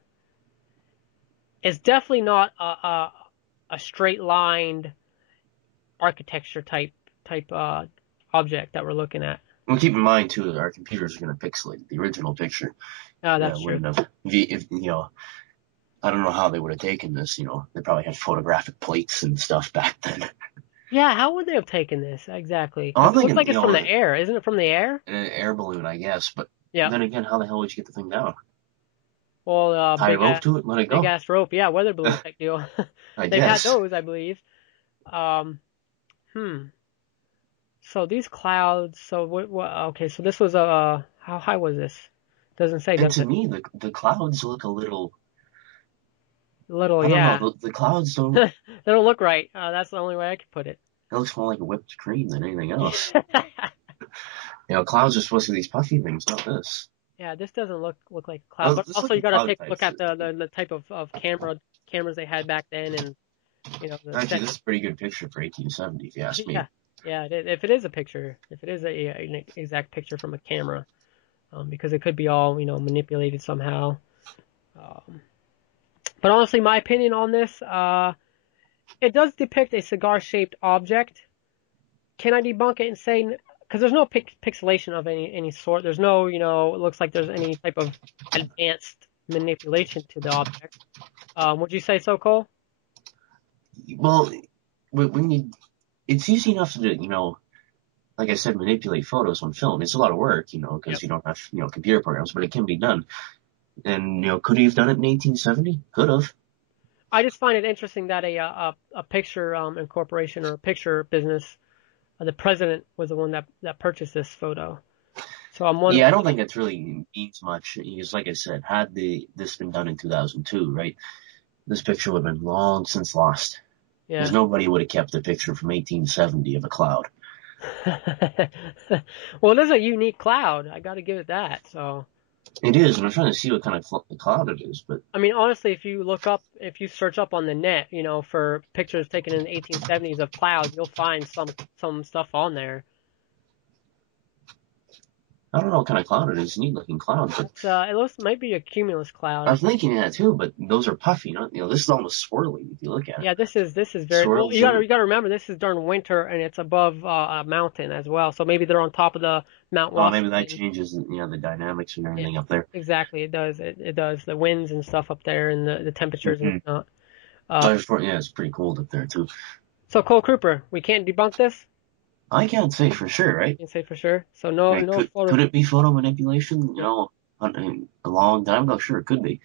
it's definitely not a straight-lined architecture type object that we're looking at. Well, keep in mind too that our computers are going to pixelate the original picture. That's true. If I don't know how they would have taken this. They probably had photographic plates and stuff back then. Yeah, how would they have taken this exactly? It looks like it's from the air. Isn't it from the air? An air balloon, I guess. But then again, how the hell would you get the thing down? Well, tie a rope to it, let it go. Big ass rope, yeah, weather balloon type deal. They've had those, I believe. So these clouds. So what? Okay, so this was how high was this? Doesn't say. And to me, the clouds look a little. I don't know, the clouds don't... they don't look right. That's the only way I could put it. It looks more like a whipped cream than anything else. Clouds are supposed to be these puffy things, not this. Yeah, this doesn't look like a cloud. But also, you got to take a look at the type of cameras they had back then, and Actually, this is a pretty good picture for 1870, if you ask me. Yeah. If it is a picture, if it is an exact picture from a camera, because it could be all manipulated somehow. But honestly, my opinion on this, it does depict a cigar-shaped object. Can I debunk it and say, because there's no pixelation of any sort. There's no, it looks like there's any type of advanced manipulation to the object. Would you say so, Cole? Well, we need, it's easy enough to, like I said, manipulate photos on film. It's a lot of work, because you don't have, computer programs, but it can be done. And, could he have done it in 1870? Could have. I just find it interesting that a picture incorporation or a picture business, the president was the one that purchased this photo. So I'm wondering. Yeah, I don't think it really means much. Because, like I said, had this been done in 2002, right, this picture would have been long since lost. Yeah. Because nobody would have kept a picture from 1870 of a cloud. Well, it is a unique cloud. I got to give it that. So. It is, and I'm trying to see what kind of cloud it is, but. I mean, honestly, if you search up on the net, for pictures taken in the 1870s of clouds, you'll find some stuff on there. I don't know what kind of cloud it is. Neat looking cloud, but it might be a cumulus cloud. I was thinking that too, but those are puffy. This is almost swirly if you look at it. Yeah, this is very. Well, you gotta remember this is during winter and it's above a mountain as well. So maybe they're on top of the Mount Well, Washington. maybe that changes the dynamics and everything up there. Exactly, it does. It does. The winds and stuff up there and the temperatures and whatnot. It's pretty cold up there too. So Cole Kruper, we can't debunk this. I can't say for sure, right? Can't say for sure. So no photo. Could it be photo manipulation? A long time ago, sure, it could be.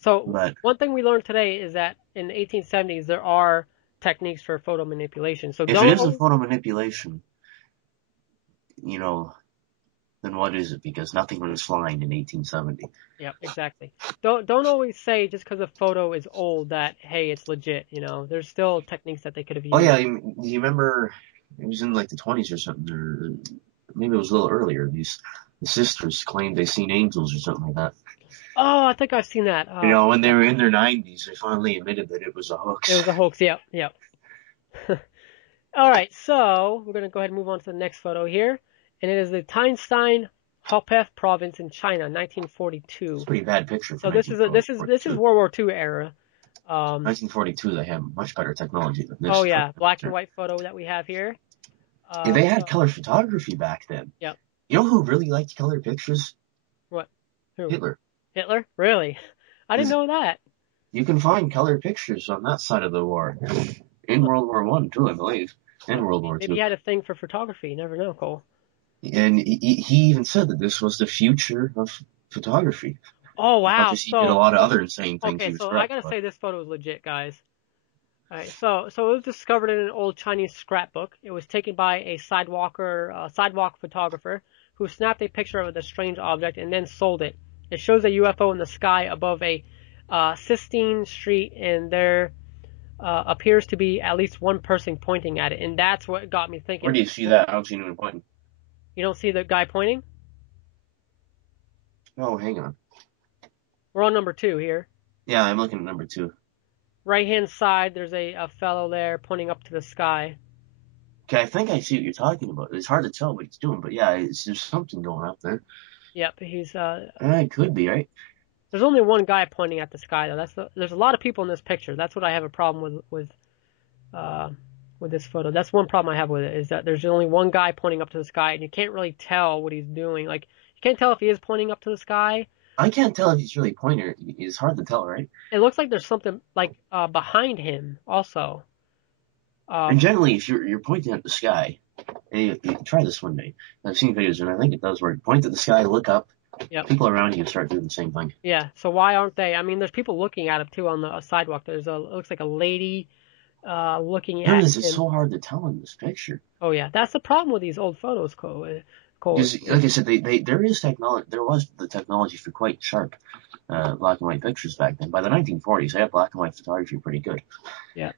So one thing we learned today is that in the 1870s there are techniques for photo manipulation. So if it is a photo manipulation, then what is it? Because nothing was flying in 1870. Yeah, exactly. Don't always say just because a photo is old that hey, it's legit. There's still techniques that they could have used. Oh yeah, you remember? It was in like the 20s or something, or maybe it was a little earlier. The sisters claimed they seen angels or something like that. Oh, I think I've seen that. When they were in their 90s, they finally admitted that it was a hoax. It was a hoax, yep. All right, so we're going to go ahead and move on to the next photo here. And it is the Tianstein Haopef province in China, 1942. It's a pretty bad picture. So this is World War II era. 1942, they have much better technology than this. Oh yeah, black and white photo that we have here. They had color photography back then. Yep. You know who really liked color pictures? What? Who? Hitler. Hitler? Really? I didn't know that. You can find color pictures on that side of the war. In World War I, too, I believe. And World War II. Maybe he had a thing for photography. You never know, Cole. And he even said that this was the future of photography. Oh, wow. He did a lot of other insane things. Okay, so I gotta say this photo is legit, guys. Alright, so it was discovered in an old Chinese scrapbook. It was taken by a sidewalk photographer who snapped a picture of the strange object and then sold it. It shows a UFO in the sky above a Sistine Street, and there appears to be at least one person pointing at it, and that's what got me thinking. Where do you see that? I don't see anyone pointing. You don't see the guy pointing? Oh, hang on. We're on number 2 here. Yeah, I'm looking at number 2. Right-hand side, there's a fellow there pointing up to the sky. Okay, I think I see what you're talking about. It's hard to tell what he's doing, but yeah, there's something going up there. Yep, he's... it could be, right? There's only one guy pointing at the sky, though. There's a lot of people in this picture. That's what I have a problem with this photo. That's one problem I have with it, is that there's only one guy pointing up to the sky, and you can't really tell what he's doing. Like, you can't tell if he is pointing up to the sky. I can't tell if he's really pointing. It's hard to tell, right? It looks like there's something like behind him also. And generally, if you're pointing at the sky, you try this one day. I've seen videos, and I think it does work. Point at the sky, look up. Yep. People around you start doing the same thing. Yeah. So why aren't they? I mean, there's people looking at him too on the sidewalk. It looks like a lady looking at him. It's so hard to tell in this picture. Oh yeah, that's the problem with these old photos, Cole. Because, like I said, there is technology. There was the technology for quite sharp black and white pictures back then. By the 1940s, they had black and white photography pretty good. Yeah.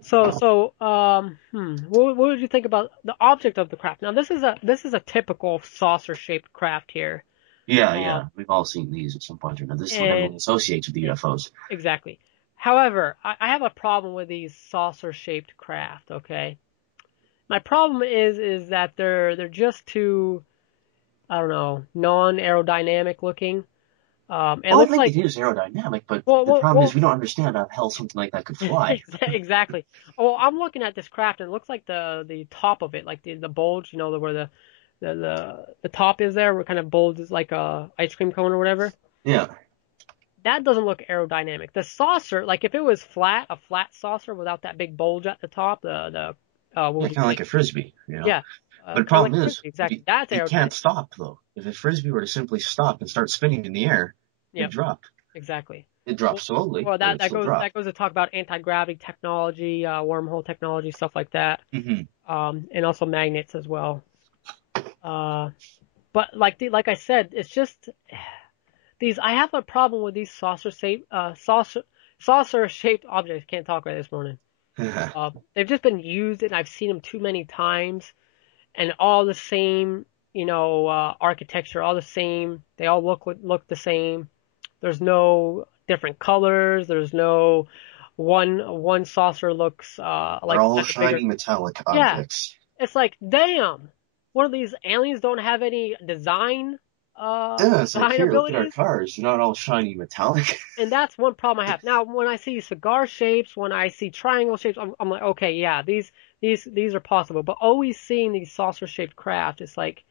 So, what would you think about the object of the craft? Now, this is a typical saucer-shaped craft here. Yeah. We've all seen these at some point or another. This is what everyone associates with UFOs. Exactly. However, I have a problem with these saucer-shaped craft. Okay. My problem is that they're just too, I don't know, non-aerodynamic looking. I think it is aerodynamic, but the problem is we don't understand how the hell something like that could fly. Exactly. Well, I'm looking at this craft, and it looks like the top of it, like the bulge, where the top is there, where it kind of bulges like a ice cream cone or whatever. Yeah. That doesn't look aerodynamic. The saucer, like if it was a flat saucer without that big bulge at the top, the What would Yeah, you kind of say? like a frisbee, you know. Yeah, But the kind of like problem a is, frisbee. Exactly. That's it can't aerodynamic. stop though. If a frisbee were to simply stop and start spinning in the air, it'd Yep. drop. Exactly. It drops slowly, Well, but that it'd still drop. that goes to talk about anti-gravity technology, wormhole technology, stuff like that, Hmm. and also magnets as well. Uh, but like I said, it's just these. I have a problem with these saucer shaped objects. Can't talk right this morning. They've just been used, and I've seen them too many times, and all the same, architecture, all the same. They all look the same. There's no different colors. There's no one saucer looks They're like all has a bigger. shiny metallic Yeah, objects. it's like damn. One of these aliens don't have any Yeah, it's like, design here, look at our abilities. cars. They're not all shiny metallic. And that's one problem I have. Now, when I see cigar shapes, when I see triangle shapes, I'm like, okay, yeah, these are possible. But always seeing these saucer shaped craft, it's like,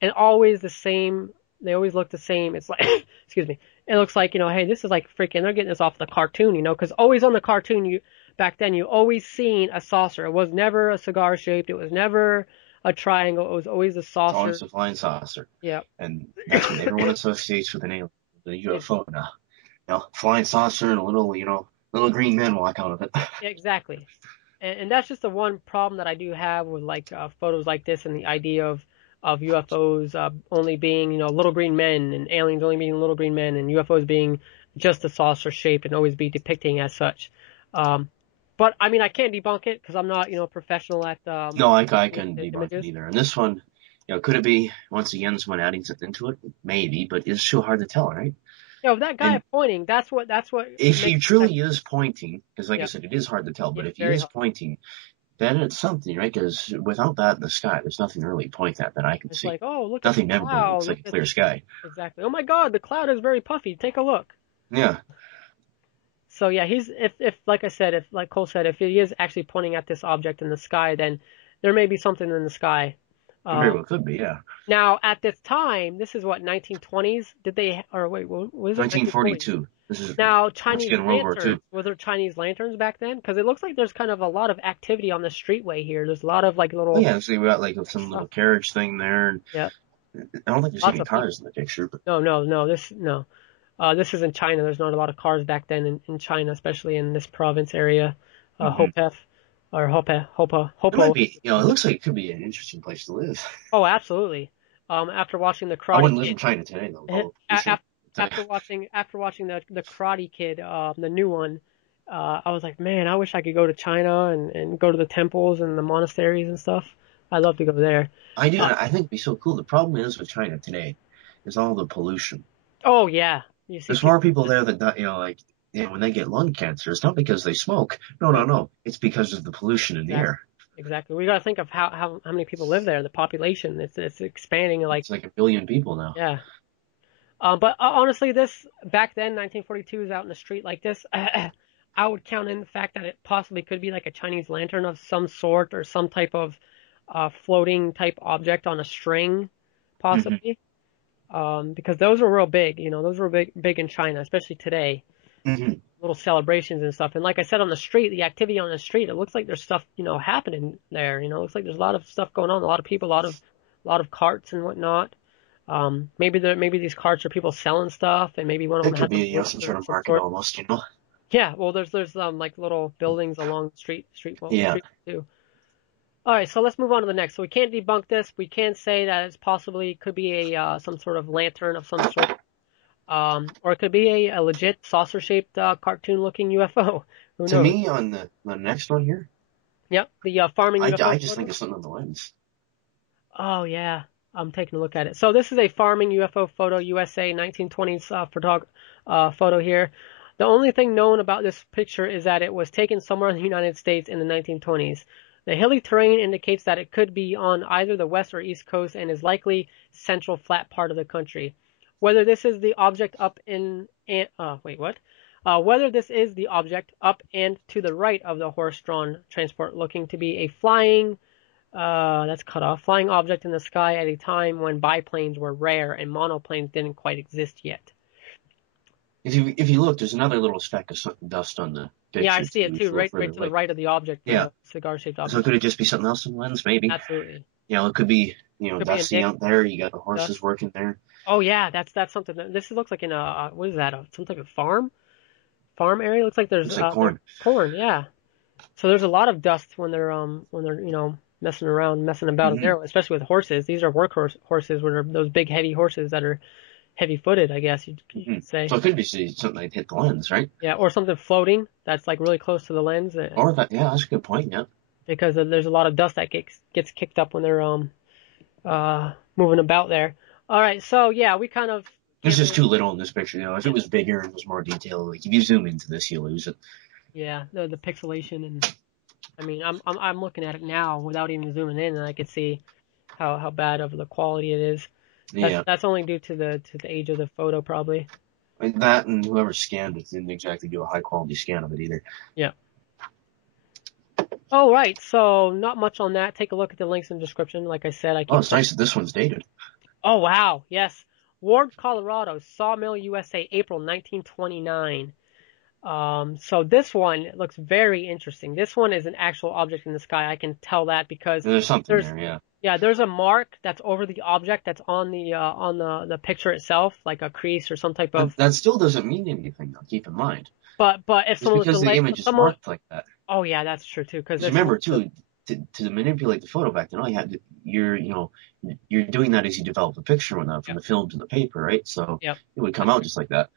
and always the same. They always look the same. It's like, excuse me. It looks like, hey, this is like freaking. They're getting this off the cartoon, because always on the cartoon, back then you always seen a saucer. It was never a cigar shaped. It was never a triangle. It was always a It's always saucer. a flying saucer. Yeah. And that's what everyone associates with an alien, the Yeah, UFO now. Flying saucer and a little, little green men walk out of it. exactly. And that's just the one problem that I do have with like photos like this and the idea of UFOs only being little green men and aliens only being little green men and UFOs being just a saucer shaped and always be depicting as such. Um, but I mean I can't debunk it because I'm not a professional at No, I looking couldn't at debunk it images. either. And this one, could it be, once again, someone adding something into it? Maybe, but it's too hard to tell, right? That guy And pointing, that's what if he makes truly is pointing, because like I yeah said, it is hard to tell, yeah but if he very is hard. pointing, then it's something, right? Because without that in the sky, there's nothing to really point at that I can It's see. like, oh, look at the Nothing memorable. cloud, Looks look like a at clear sky. exactly. Oh my God, the cloud is very puffy. Take a look. Yeah, So yeah, he's if like I said, if like Cole said, if he is actually pointing at this object in the sky, then there may be something in the sky. it very Um, well could be, yeah. Now at this time, this is what 1920s. Did they or wait, what was it 1940s? 1942. This is, Now once Chinese again, World War lanterns. II. Were there Chinese lanterns back then? Because it looks like there's kind of a lot of activity on the streetway here. There's a lot of like Oh, little yeah, so we got like some little stuff. carriage thing there. And Yeah, I don't think there's lots any of people. cars in the picture, but No. This is in China. There's not a lot of cars back then in China, especially in this province area, mhm. Hopef or It might Hopo. be, it looks like it could be an interesting place to live. Oh, absolutely. After watching the I Karate wouldn't live in Kid, China today, though. I'll be sure. after watching the Karate Kid, the new one, I was like, man, I wish I could go to China and go to the temples and the monasteries and stuff. I'd love to go there. I do, Uh, and I think it'd be so cool. The problem is with China today is all the pollution. oh yeah, you see There's more people. people there that die, when they get lung cancer, it's not because they smoke. No, no, no. It's because of the pollution in the Exactly. air. Exactly. We got to think of how many people live there. The population, it's expanding like It's like 1 billion people now. yeah. But honestly, this back then, 1942, is out in the street like this. I would count in the fact that it possibly could be like a Chinese lantern of some sort or some type of floating type object on a string, Hmm. possibly. Because those were real big. Those were big in China, especially today. Hmm. Little celebrations and stuff. And like I said, on the street, the activity on the street, it looks like there's stuff, happening there. It looks like there's a lot of stuff going on, a lot of people, a lot of carts and whatnot. Maybe these carts are people selling stuff, and maybe one of them It has could a be, horse some sort or of some market sort. almost. Yeah, well, there's like little buildings along the Yeah. street too. All right, so let's move on to the next. So we can't debunk this. We can say that it's possibly could be a some sort of lantern of some sort, or it could be a legit saucer-shaped cartoon-looking UFO. Who To knows? me, on the next one here, Yep, the farming UFO I just think photo. it's something on the lens. Oh yeah, I'm taking a look at it. So this is a farming UFO photo, USA 1920s photo here. The only thing known about this picture is that it was taken somewhere in the United States in the 1920s. The hilly terrain indicates that it could be on either the west or east coast and is likely central flat part of the country. Whether this is the object up in wait what? Whether this is the object up and to the right of the horse-drawn transport looking to be a that's cut off. Flying object in the sky at a time when biplanes were rare and monoplanes didn't quite exist yet. If you look, there's another little speck of dust on the picture. Yeah, I see it too, right to the right of the object. Yeah. Cigar-shaped object. So could it just be something else in the lens? Maybe. Absolutely. It could be, dusty out there. You got the horses working there. Oh yeah, that's something. This looks like in a what is that? Some type of farm area. Looks like there's like corn. Corn, yeah. So there's a lot of dust when they're messing about in there, especially with horses. These are work horses, where those big heavy horses that are heavy-footed, I guess you could say. So it could be something that hit the lens, right? Yeah, or something floating that's like really close to the lens. Or that, yeah, that's a good point. Yeah. Because there's a lot of dust that gets kicked up when they're moving about there. All right, so yeah, we kind of. This is too little in this picture. If it was bigger and was more detailed, like if you zoom into this, you lose it. Yeah, the pixelation, and I mean, I'm looking at it now without even zooming in, and I could see how bad of the quality it is. That's only due to the age of the photo, probably. Like that, and whoever scanned it didn't exactly do a high quality scan of it either. Yeah. All right, so not much on that. Take a look at the links in the description. Like I said, it's nice that this one's dated. Oh wow, yes. Ward, Colorado, Sawmill, USA, April 1929. So this one looks very interesting. This one is an actual object in the sky. I can tell that because there's something there, yeah. Yeah, there's a mark that's over the object that's on the picture itself, like a crease or some type of. That still doesn't mean anything, though. Keep in mind. But if someone because the image is marked like that. Oh yeah, that's true too. Because remember too, to manipulate the photo back then, all you had to, you're doing that as you develop the picture from the film to the paper, right? So it would come out just like that.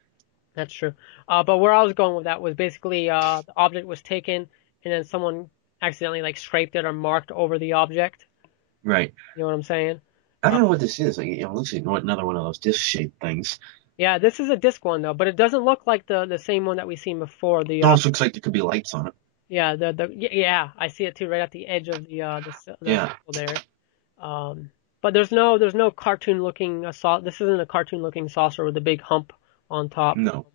That's true. But where I was going with that was basically the object was taken and then someone accidentally like scraped it or marked over the object. Right. You know what I'm saying? I don't know what this is. Like, it looks like another one of those disc-shaped things. Yeah, this is a disc one though, but it doesn't look like the same one that we've seen before. It almost looks like there could be lights on it. Yeah, yeah, I see it too, right at the edge of the circle there. But there's no cartoon looking this isn't a cartoon looking saucer with a big hump on top. No.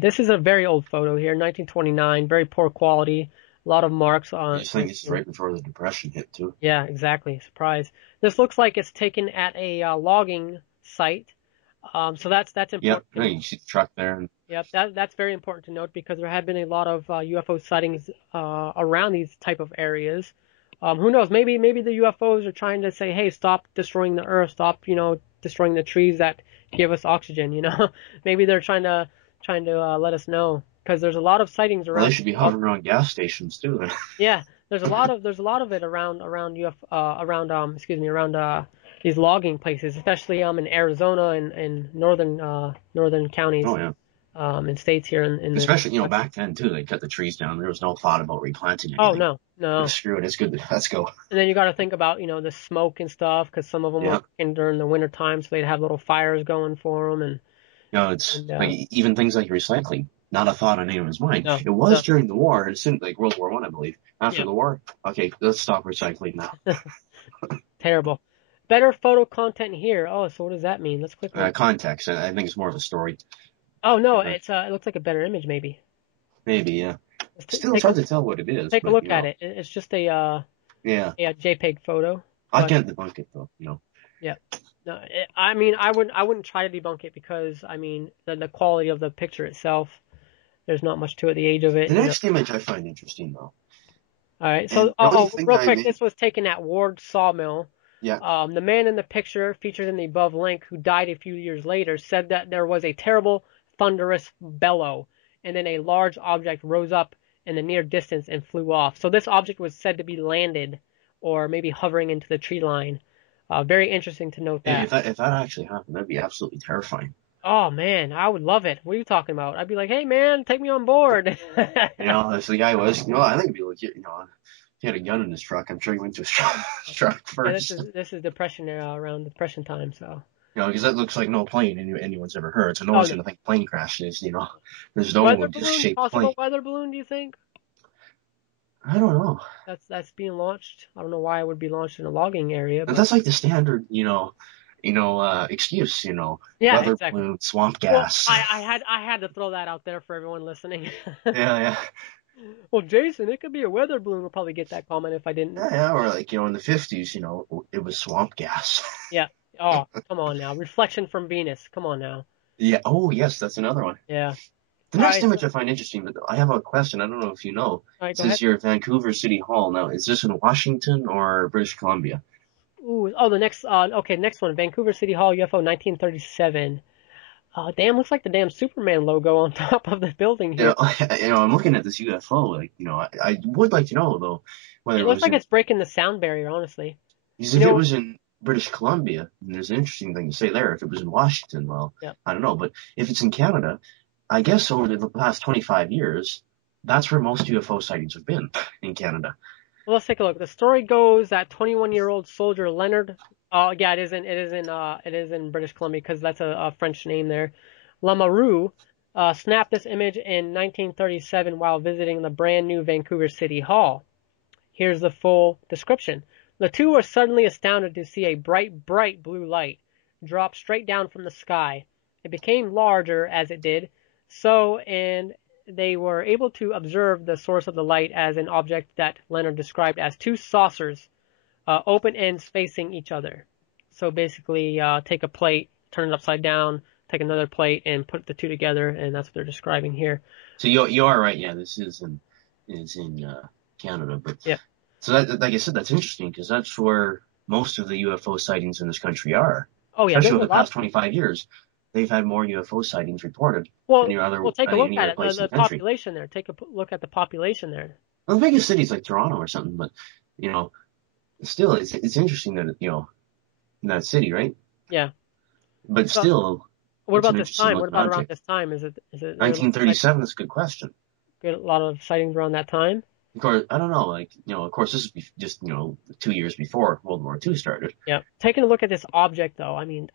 This is a very old photo here, 1929, very poor quality. A lot of marks on. I think this is right before the Depression hit too. Yeah, exactly. Surprise. This looks like it's taken at a logging site. So that's important. Yeah, you see the truck there. Yep, that's very important to note because there have been a lot of UFO sightings around these type of areas. Who knows? Maybe the UFOs are trying to say, hey, stop destroying the Earth, stop destroying the trees that give us oxygen. Maybe they're trying to let us know because there's a lot of sightings around. Well, they should be hovering around gas stations too. Then. Yeah, there's a lot of it around these logging places, especially in Arizona and northern counties. Oh yeah. In states here in especially back then too, they cut the trees down. There was no thought about replanting anything. Oh no. Screw it, it's good. Let's go. And then you got to think about the smoke and stuff because some of them were in during the winter time, so they'd have little fires going for them and. It's like even things like recycling, not a thought on anyone's mind. No, it was during the war, and it seemed like World War I believe. After the war, okay, let's stop recycling now. Terrible. Better photo content here. Oh, so what does that mean? Let's click on context. I think it's more of a story. Oh no, it looks like a better image maybe. Maybe, yeah. Still, it's hard to tell what it is. Take a look at it. It's just a JPEG photo. I can't debunk it though. Yeah. No, I wouldn't try to debunk it because the quality of the picture itself. There's not much to it. The age of it. The next image I find interesting though. All right. So real quick, this was taken at Ward Sawmill. Yeah. The man in the picture featured in the above link, who died a few years later, said that there was a terrible thunderous bellow, and then a large object rose up in the near distance and flew off. So this object was said to be landed, or maybe hovering into the tree line. Very interesting to note that. Hey, if that actually happened, that'd be absolutely terrifying. Oh man, I would love it. What are you talking about? I'd be like, hey man, take me on board. If the guy was, I think it'd be legit. If he had a gun in his truck, I'm sure he went to his truck first. Yeah, this is Depression era, around Depression time, so. Because that looks like no plane anyone's ever heard. So no one's going to think plane crashes, There's no one just shaped plane. Possible weather balloon, do you think? I don't know. That's being launched. I don't know why it would be launched in a logging area. But that's like the standard, excuse, yeah, weather exactly. balloon, swamp gas. Well, I had to throw that out there for everyone listening. Yeah. Well, Jason, it could be a weather balloon. We'll probably get that comment if I didn't. Yeah, or like, in the 50s, it was swamp gas. Yeah, Oh, come on now. Reflection from Venus. Come on now. Yeah. Oh, yes, that's another one. Yeah. The All next right. image I find interesting, but I have a question. I don't know if you know. All right, It go ahead. says here Vancouver City Hall. Now, is this in Washington or British Columbia? Ooh, oh, the next, okay, next one. Vancouver City Hall UFO 1937. Damn, looks like the damn Superman logo on top of the building You here. know, I'm looking at this UFO. Like, I would like to know though whether It it looks was like in. it's breaking the sound barrier, honestly. Because You if it know, was in British Columbia, then there's an interesting thing to say there. If it was in Washington, well, yeah. I don't know. But if it's in Canada, I guess over the past 25 years, that's where most UFO sightings have been in Canada. Well, let's take a look. The story goes that 21-year-old soldier Leonard, yeah, it is in British Columbia because that's a French name there. Lamoureux snapped this image in 1937 while visiting the brand new Vancouver City Hall. Here's the full description. The two were suddenly astounded to see a bright blue light drop straight down from the sky. It became larger as it did, and they were able to observe the source of the light as an object that Leonard described as two saucers, open ends facing each other. So basically, take a plate, turn it upside down, take another plate, and put the two together, and that's what they're describing here. So you are right. Yeah, this is in Canada, but Yeah. so that, like I said, that's interesting because that's where most of the UFO sightings in this country are. Oh yeah, Especially there's over a the lot. past 25 years, they've had more UFO sightings reported than Well, take a look any at other it. place in The the country. population there. Take a look at the population there. Well, the biggest cities like Toronto or something, but you know, still, it's interesting that in that city, right? Yeah. But So, still, what it's an about this interesting time? What looking about around object. this time? Is it there 1937. That's a good question. a lot of sightings around that time? Of course, I don't know. Like, of course, this is just 2 years before World War II started. Yeah. Taking a look at this object, though, I mean,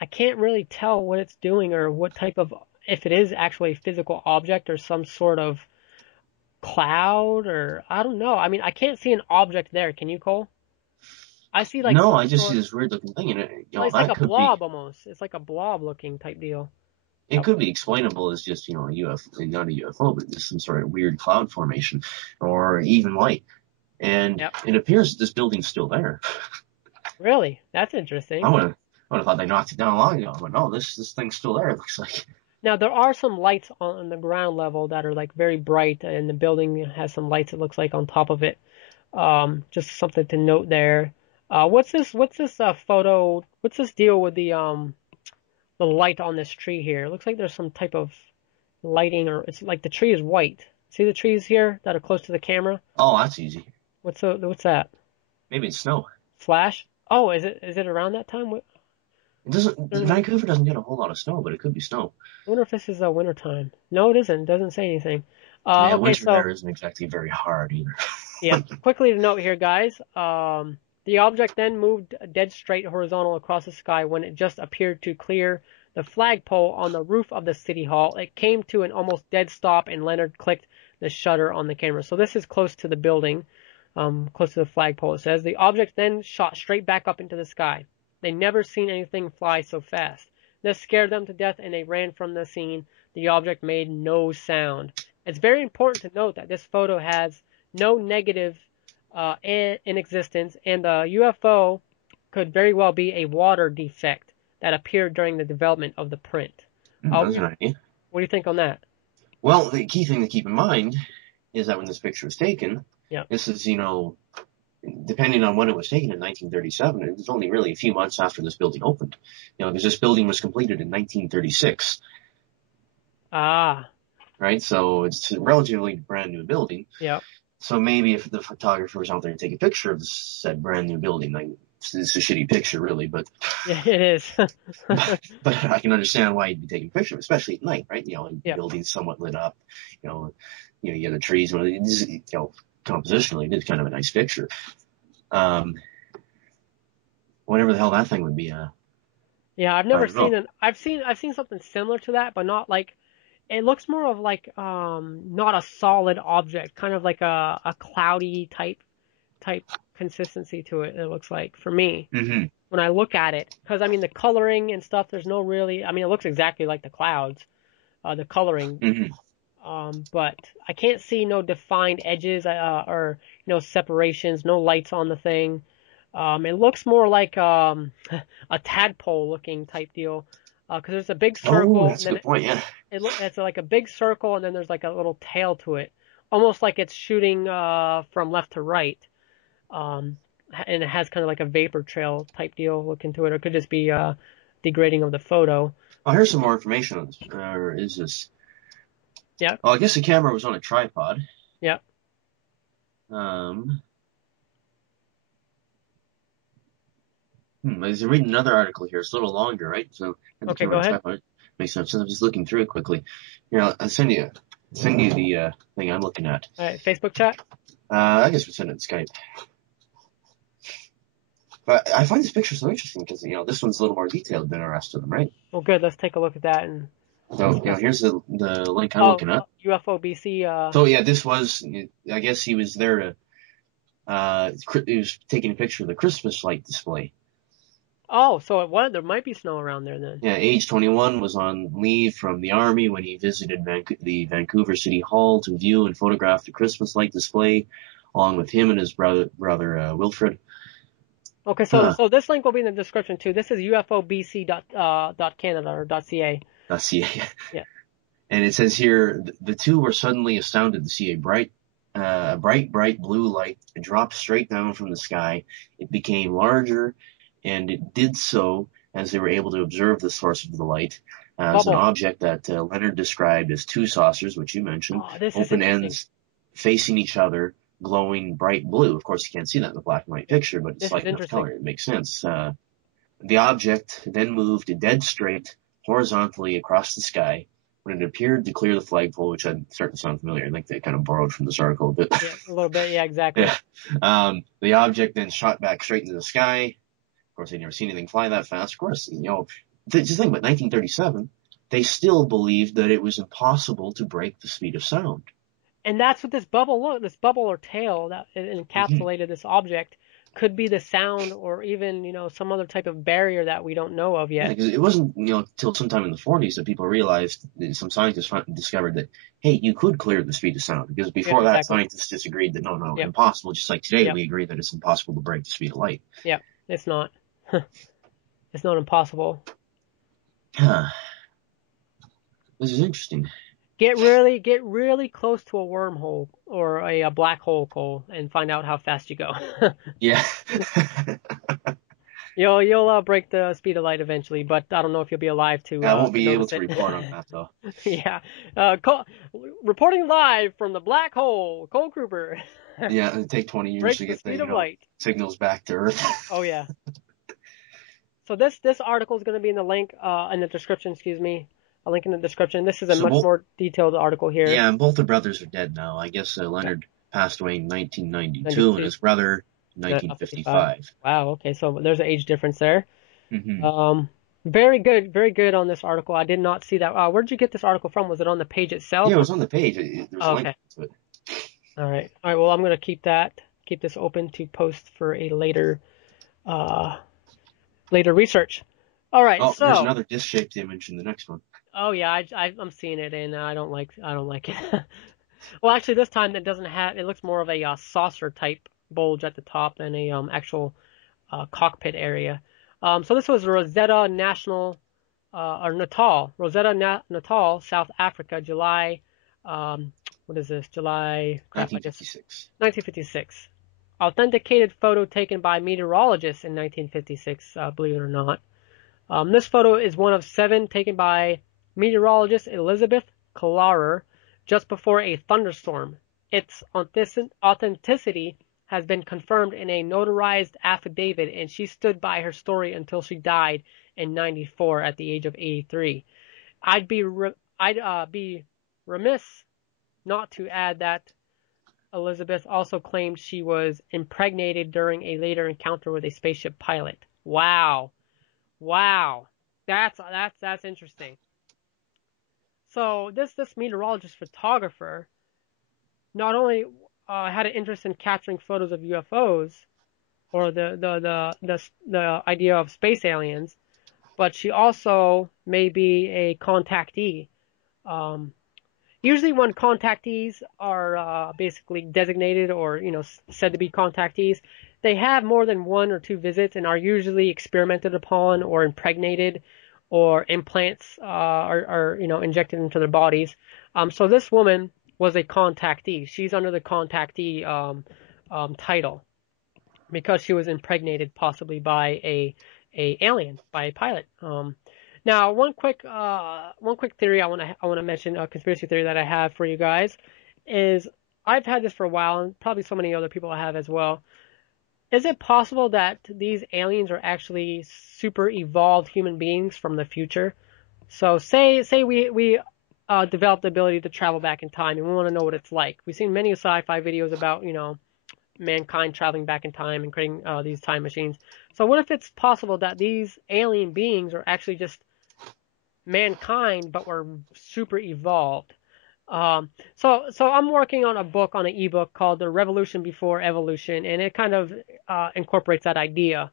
I can't really tell what it's doing or what type of, if it is actually a physical object or some sort of cloud or I don't know. I mean, I can't see an object there. Can you, Cole? I see like No, some I just see sort. this weird looking thing, and It's like that a could be. blob almost. It's like a blob looking type deal. It could be explainable as just a UFO, not a UFO, but just some sort of weird cloud formation, or even light. And Yep. it appears that this building's still there. Really? That's I interesting. would have thought they knocked it down long ago, but no, this thing's still there. It looks like. Now there are some lights on the ground level that are like very bright, and the building has some lights. It looks like on top of it. Just something to note there. What's this? What's this photo? What's this deal with the light on this tree here? It looks like there's some type of lighting, or it's like the tree is white. See the trees here that are close to the camera? Oh, that's easy. What's that? Maybe it's snow. Flash? Oh, is it around that time? It doesn't. Vancouver doesn't get a whole lot of snow, but it could be snow. I wonder if this is winter time. No, it isn't. It doesn't say anything. Yeah, Okay, winter so there isn't exactly very hard either. yeah, quickly to note here, guys. The object then moved dead straight horizontal across the sky when it just appeared to clear the flagpole on the roof of the city hall. It came to an almost dead stop, and Leonard clicked the shutter on the camera. So this is close to the building, close to the flagpole. It says the object then shot straight back up into the sky. They never seen anything fly so fast. This scared them to death, and they ran from the scene. The object made no sound. It's very important to note that this photo has no negative in existence, and the UFO could very well be a water defect that appeared during the development of the print. That's an idea. What do you think on that? Well, the key thing to keep in mind is that when this picture was taken, this is, depending on when it was taken in 1937, it was only really a few months after this building opened. Because this building was completed in 1936. Ah. Right? So it's a relatively brand new building. Yeah. So maybe if the photographer was out there to take a picture of this said brand new building, like, it's a shitty picture really, but yeah, it is. but I can understand why you'd be taking pictures, especially at night, right? The building's somewhat lit up, you have the trees, compositionally, it's kind of a nice picture. Whatever the hell that thing would be. Yeah, I've never seen it. I've seen something similar to that, but not like. It looks more of like not a solid object, kind of like a cloudy type consistency to it. It looks like for me when I look at it, because I mean the coloring and stuff. There's no really. I mean it looks exactly like the clouds, the coloring. But I can't see no defined edges or separations, no lights on the thing. It looks more like a tadpole-looking type deal, because there's a big circle. Oh, that's a good point. Yeah. It's like a big circle, and then there's like a little tail to it, almost like it's shooting from left to right. And it has kind of like a vapor trail type deal looking to it, or it could just be degrading of the photo. Oh, here's some more information on this. Or is this? Yeah. Oh, I guess the camera was on a tripod. Yeah. I'm reading another article here. It's a little longer, right? So Okay, go ahead. Makes sense. I'm just looking through it quickly. Here, I'll send you the thing I'm looking at. All right, Facebook chat. I guess we'll send it to Skype. But I find this picture so interesting because this one's a little more detailed than the rest of them, right? Well, good. Let's take a look at that. And so here's the link I'm looking at. UFO BC. So yeah, this was. I guess he was there to. He was taking a picture of the Christmas light display. Oh, so there might be snow around there then. Yeah, age 21, was on leave from the army when he visited the Vancouver City Hall to view and photograph the Christmas light display, along with him and his brother Wilfred. Okay, so this link will be in the description too. This is ufobc.canada or .ca. .ca. Yeah. And it says here, the two were suddenly astounded to see a bright blue light drop straight down from the sky. It became larger, and it did so as they were able to observe the source of the light as an object that Leonard described as two saucers, which you mentioned, open ends facing each other, glowing bright blue. Of course, you can't see that in the black and white picture, but it's light enough color. It makes sense. The object then moved dead straight, horizontally across the sky. When it appeared to clear the flagpole, which I'm starting to sound familiar. I think they kind of borrowed from this article a bit. Yeah, a little bit. Yeah, exactly. Yeah. The object then shot back straight into the sky. Of course, they'd never seen anything fly that fast. Of course, just think about 1937. They still believed that it was impossible to break the speed of sound. And that's what this bubble or tail that encapsulated this object could be the sound, or even, some other type of barrier that we don't know of yet. Yeah, because it wasn't, till sometime in the 40s that people realized, some scientists discovered that, hey, you could clear the speed of sound. Because before that, scientists disagreed that, no, impossible. Just like today, we agree that it's impossible to break the speed of light. Yeah, it's not. It's not impossible. This is interesting. Get really close to a wormhole or a black hole, and find out how fast you go. Yeah. You'll break the speed of light eventually, but I don't know if you'll be alive to. I won't be able to report on that though. Yeah. Reporting live from the black hole, Cole Kruper. Yeah, it'll take 20 years to get the signals back to Earth. Oh yeah. So this article is going to be in the link in the description. Excuse me. A link in the description. This is a much more detailed article here. Yeah, and both the brothers are dead now. I guess Leonard passed away in 1992, and his brother 1955. Wow. Okay, so there's an age difference there. Mm-hmm. Very good on this article. I did not see that. Where did you get this article from? Was it on the page itself? Yeah, it was on the page. There was a link to it. All right. Well, I'm going to keep this open to post for a later research. All right. Oh, there's another disc-shaped image in the next one. Oh yeah, I'm seeing it, and I don't like it. Well, actually, this time it doesn't have. It looks more of a saucer type bulge at the top than a actual cockpit area. So this was Rosetta Natal, Natal, South Africa, July. What is this? July 1956. 1956. Authenticated photo taken by meteorologists in 1956. Believe it or not. This photo is one of 7 taken by meteorologist Elizabeth Klarer just before a thunderstorm. Its authenticity has been confirmed in a notarized affidavit, and she stood by her story until she died in '94 at the age of 83. I'd be remiss not to add that Elizabeth also claimed she was impregnated during a later encounter with a spaceship pilot. Wow, that's interesting. So this meteorologist photographer not only had an interest in capturing photos of UFOs or the idea of space aliens, but she also may be a contactee. Usually when contactees are basically designated or said to be contactees, they have more than 1 or 2 visits and are usually experimented upon or impregnated, or implants are injected into their bodies. So this woman was a contactee. She's under the contactee title because she was impregnated possibly by a alien, by a pilot. Now, one quick theory I want to mention, a conspiracy theory that I have for you guys, is I've had this for a while, and probably so many other people have as well. Is it possible that these aliens are actually super evolved human beings from the future? So say we develop the ability to travel back in time, and we want to know what it's like. We've seen many sci-fi videos about mankind traveling back in time and creating these time machines. So what if it's possible that these alien beings are actually just mankind, but were super evolved? So I'm working on an ebook called The Revolution Before Evolution, and it kind of incorporates that idea,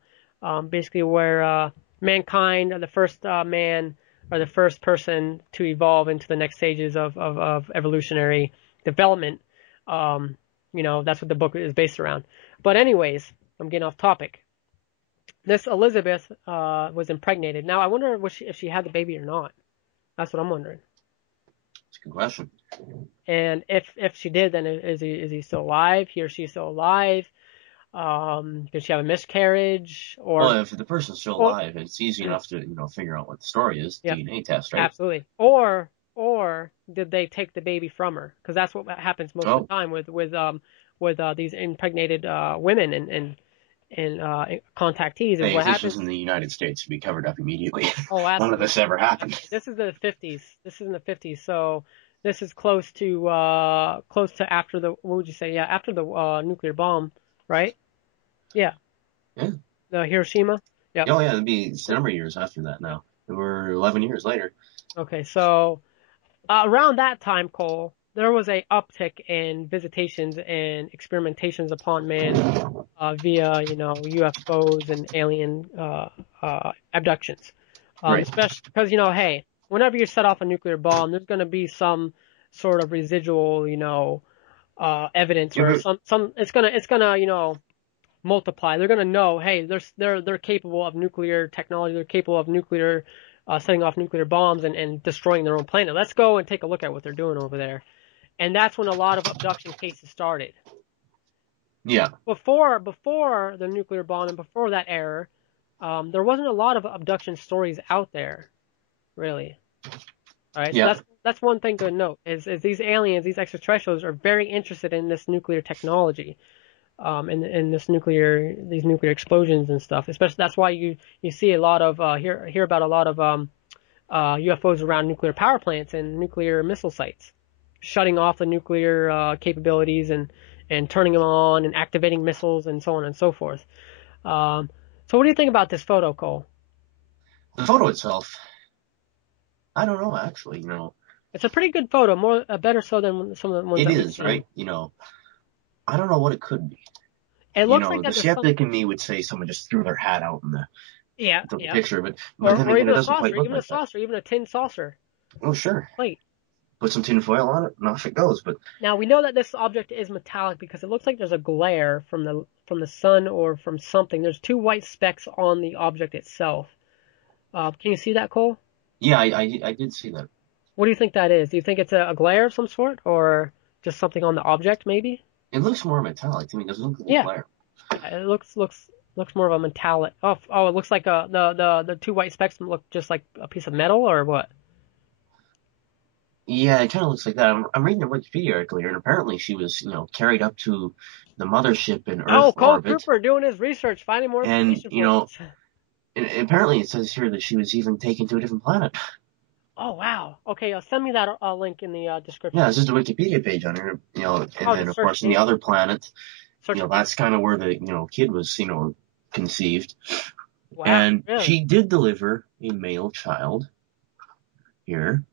basically where mankind, the first man, or the first person to evolve into the next stages of evolutionary development. That's what the book is based around. But anyways, I'm getting off topic. This Elizabeth was impregnated. Now I wonder if she had the baby or not. That's what I'm wondering. That's a good question. And if she did, then is he still alive? He or she is still alive? Did she have a miscarriage? Or well, if the person's still alive, it's easy enough to figure out what the story is. Yeah, DNA test, right? Absolutely. Or did they take the baby from her? Because that's what happens most of the time with these impregnated women and contactees. Hey, if this was in the United States, it'd be covered up immediately. Oh, absolutely. None of this ever happened. This is the 50s. This is in the 50s. So this is close to after the, what would you say? Yeah, after the nuclear bomb, right? Yeah. Yeah. The Hiroshima. Yeah. Oh yeah, it'd be a number of years after that now. We're 11 years later. Okay, so around that time, Cole, there was a uptick in visitations and experimentations upon man via, UFOs and alien abductions. Right. Especially because, hey, whenever you set off a nuclear bomb, there's going to be some sort of residual, evidence, or it's gonna multiply. They're gonna know, hey, they're capable of nuclear technology. They're capable of setting off nuclear bombs and destroying their own planet. Let's go and take a look at what they're doing over there. And that's when a lot of abduction cases started. Yeah. Before the nuclear bomb and before that era, there wasn't a lot of abduction stories out there, really. All right. Yeah. So that's one thing to note is these aliens, these extraterrestrials, are very interested in this nuclear technology, in these nuclear explosions and stuff. Especially that's why you see a lot of hear about a lot of UFOs around nuclear power plants and nuclear missile sites, shutting off the nuclear capabilities and turning them on and activating missiles and so on and so forth. So what do you think about this photo, Cole? The photo itself, I don't know, actually. It's a pretty good photo, better so than some of the ones. It is, right? I don't know what it could be. It looks like the skeptic in me would say someone just threw their hat out in the picture, but then or again, even it a doesn't saucer, quite look even like a saucer, even a tin saucer. Oh, sure. Plate. Put some tin foil on it, and off it goes. But now we know that this object is metallic because it looks like there's a glare from the sun or from something. There's 2 white specks on the object itself. Can you see that, Cole? Yeah, I did see that. What do you think that is? Do you think it's a glare of some sort, or just something on the object, maybe? It looks more metallic to me. It doesn't look like a glare. It looks more of a metallic. Oh, it looks like the 2 white specks look just like a piece of metal, or what? Yeah, it kind of looks like that. I'm reading the Wikipedia article here, and apparently she was, carried up to the mothership in Earth orbit. Kruper doing his research, finding more information. And apparently it says here that she was even taken to a different planet. Oh, wow. Okay, send me that link in the description. Yeah, this is the Wikipedia page on here, and then, of course, in the other planet, that's kind of where the, kid was, conceived. Wow, and really? She did deliver a male child here.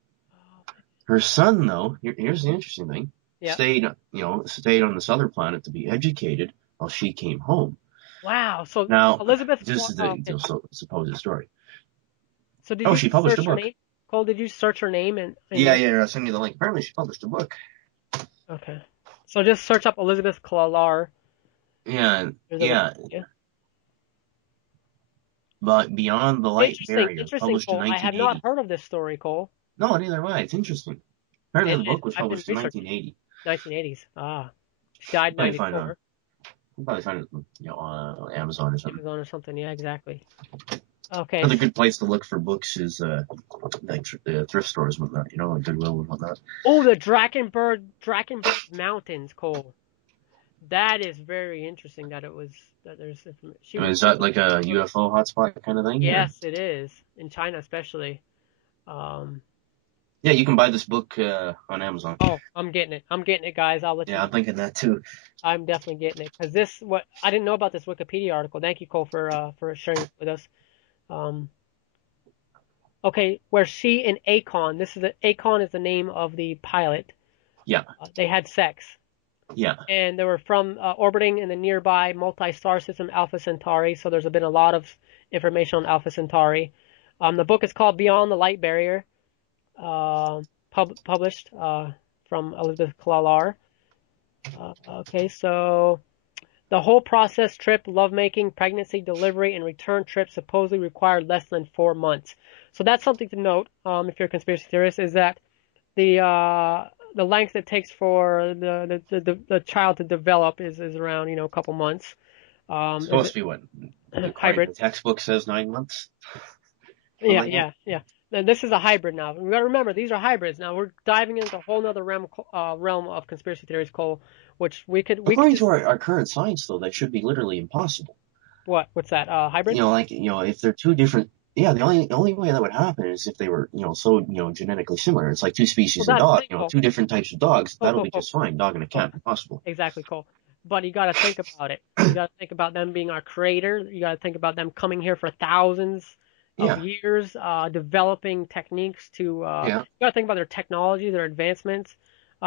Her son, though, here's the interesting thing, stayed on this other planet to be educated while she came home. Wow. So now, Elizabeth, this is the supposed story. So did she published a book. Cole, did you search her name? Yeah, I'll send you the link. Apparently she published a book. Okay. So just search up Elizabeth Klalar, Yeah, yeah. But Beyond the Light Barrier, published in Cole. 1980. I have not heard of this story, Cole. No, neither have I. It's interesting. Apparently, the book was published in 1980. 1980s. Ah, she died in 94. You probably find it, on Amazon or something. Amazon or something. Yeah, exactly. Okay. Another good place to look for books is like thrift stores and whatnot. Like Goodwill and whatnot. Oh, the Drakensberg Mountains, Cole. That is very interesting. That there's. Is that like a UFO hotspot kind of thing? Yes, it is in China, especially. Yeah, you can buy this book on Amazon. Oh, I'm getting it, guys. I'll let you know. Yeah, I'm thinking that too. I'm definitely getting it because I didn't know about this Wikipedia article. Thank you, Cole, for sharing it with us. Okay, where she and Akon. Akon is the name of the pilot. Yeah. They had sex. Yeah. And they were from orbiting in the nearby multi-star system Alpha Centauri. So there's been a lot of information on Alpha Centauri. The book is called Beyond the Light Barrier. Published from Elizabeth Klalar. Okay, so the whole process, trip, lovemaking, pregnancy, delivery, and return trip supposedly required less than 4 months. So that's something to note, if you're a conspiracy theorist, is that the length it takes for the child to develop is around a couple months. Supposed to be what? Hybrid. The textbook says 9 months. Yeah. And this is a hybrid now. We got to remember these are hybrids. Now we're diving into a whole other realm of conspiracy theories, Cole, which we could. According to our current science, though, that should be literally impossible. What's that? Hybrid? If they're two different. Yeah, the only way that would happen is if they were, so genetically similar. It's like two species of dog, two different types of dogs. That'll be just fine. Dog and a cat, impossible. Exactly, Cole. But you got to think about it. You got to think about them being our creator. You got to think about them coming here for thousands of years, developing techniques to. You got to think about their technology, their advancements,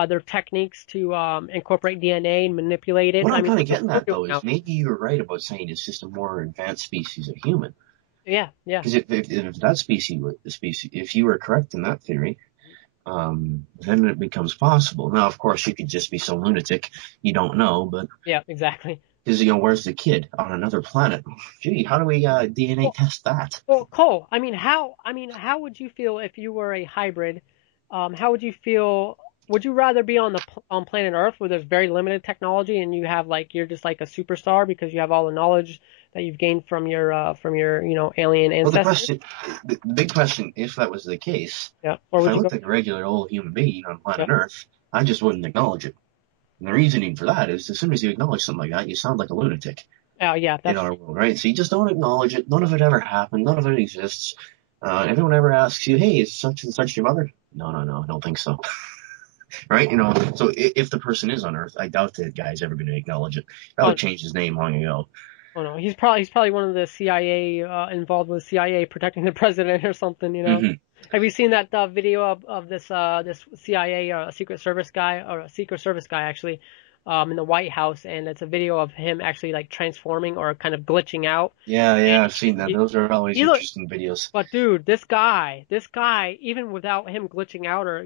their techniques to incorporate DNA and manipulate it. What I'm kind of getting at though is maybe you're right about saying it's just a more advanced species of human. Yeah. Because if that species, if you were correct in that theory, then it becomes possible. Now, of course, you could just be so lunatic you don't know, but yeah, exactly. Because where's the kid on another planet? Gee, how do we DNA test that? Well, Cole, how would you feel if you were a hybrid? How would you feel? Would you rather be on planet Earth where there's very limited technology and you have you're just like a superstar because you have all the knowledge that you've gained from your alien ancestors? Well, the big question, if that was the case, or if I looked like a regular old human being on planet Earth, I just wouldn't acknowledge it. And the reasoning for that is as soon as you acknowledge something like that, you sound like a lunatic. Oh, yeah. In our world, right? So you just don't acknowledge it. None of it ever happened. None of it exists. Everyone ever asks you, hey, is such and such your mother? No, I don't think so. Right? So if the person is on Earth, I doubt that guy's ever going to acknowledge it. That would change his name long ago. Oh, no. He's probably one of the CIA, involved with CIA protecting the president or something, Mm-hmm. Have you seen that video of this CIA Secret Service guy actually in the White House, and it's a video of him actually transforming or kind of glitching out. Yeah, I've seen that. Those are always interesting videos. But dude, this guy, even without him glitching out or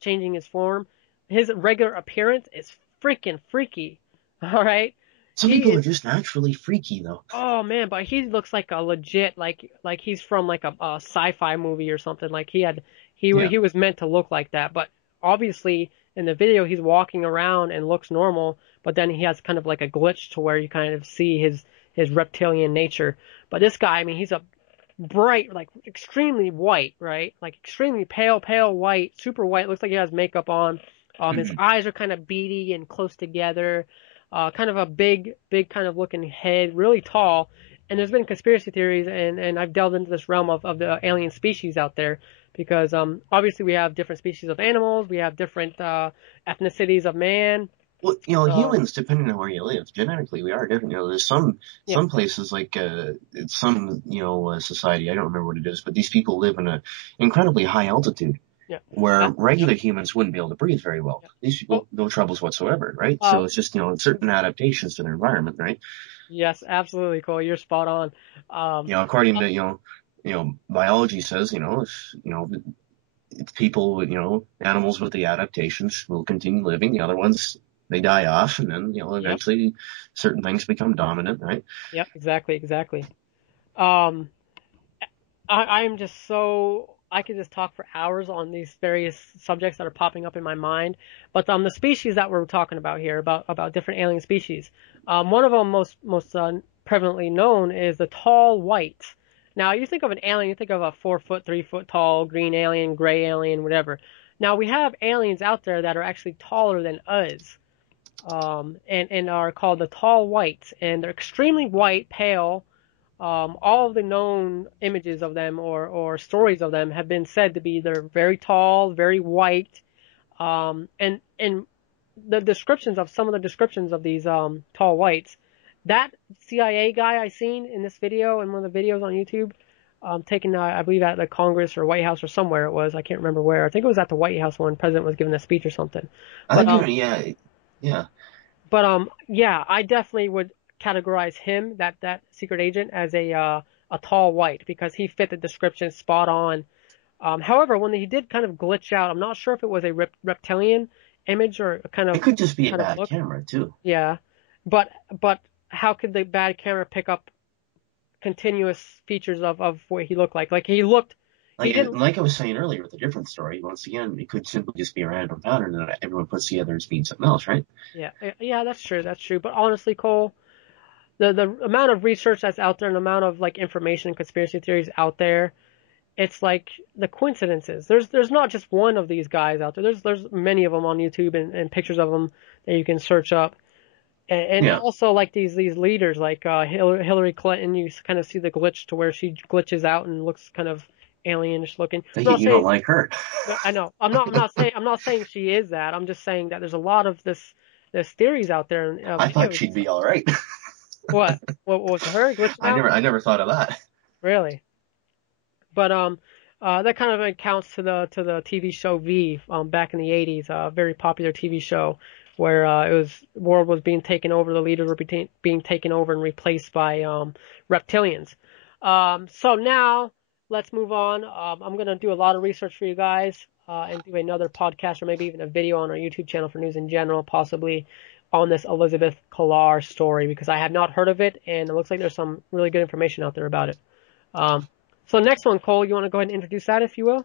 changing his form, his regular appearance is freaking freaky. All right. Some people are just naturally freaky, though. Oh man, but he looks like a legit like he's from a sci-fi movie or something. He was meant to look like that, but obviously in the video he's walking around and looks normal, but then he has kind of like a glitch to where you kind of see his reptilian nature. But this guy, I mean, he's a bright, extremely white, right? Extremely pale white, super white. Looks like he has makeup on. His eyes are kind of beady and close together. Kind of a big kind of looking head, really tall. And there's been conspiracy theories, and I've delved into this realm of the alien species out there because obviously we have different species of animals, we have different ethnicities of man. Well, humans, depending on where you live, genetically we are different. There's some places some society, I don't remember what it is, but these people live in an incredibly high altitude. Yeah. Where regular humans wouldn't be able to breathe very well. These people, no troubles whatsoever, right? So it's just, certain adaptations to their environment, right? Yes, absolutely, Cole. You're spot on. According to, biology says, if people, animals with the adaptations will continue living. The other ones, they die off, and then, eventually certain things become dominant, right? Yep, exactly. Um, I'm just so I could just talk for hours on these various subjects that are popping up in my mind. But the species that we're talking about here, about different alien species, one of them most prevalently known is the tall white. Now, you think of an alien, you think of a 4 foot, 3 foot tall green alien, gray alien, whatever. Now, we have aliens out there that are actually taller than us, and are called the tall whites, and they're extremely white, pale. All of the known images of them or stories of them have been said to be they're very tall, very white, and the descriptions of some of the descriptions of these tall whites. That CIA guy I seen in this video, in one of the videos on YouTube, taken I believe at the Congress or White House or somewhere it was, I can't remember where. I think it was at the White House when the president was giving a speech or something. But yeah, I definitely would categorize him, that secret agent, as a tall white because he fit the description spot on. However, when he did kind of glitch out, I'm not sure if it was a reptilian image or kind of. It could just be a kind of bad look. camera too. Yeah, but how could the bad camera pick up continuous features of what he looked like? Like he looked. He didn't. Like I was saying earlier with a different story, once again, it could simply just be a random pattern that everyone puts together as being something else, right? Yeah, that's true. But honestly, Cole, the amount of research that's out there and the amount of like information and conspiracy theories out there, it's like the coincidences. There's not just one of these guys out there. There's many of them on YouTube and pictures of them that you can search up. And also like these leaders like Hillary Clinton, you kind of see the glitch to where she glitches out and looks kind of alienish looking. You don't like her. I know. I'm not saying she is that. I'm just saying that there's a lot of this theories out there. I thought she'd be all right. What? What was her glitching out? I never thought of that. Really? But that kind of accounts to the TV show V back in the 80s, a very popular TV show where world was being taken over, the leaders were being taken over and replaced by reptilians. So now let's move on. I'm gonna do a lot of research for you guys and do another podcast or maybe even a video on our YouTube channel for News in General, possibly on this Elizabeth Collar story because I have not heard of it and it looks like there's some really good information out there about it. So next one, Cole, you want to go ahead and introduce that, if you will?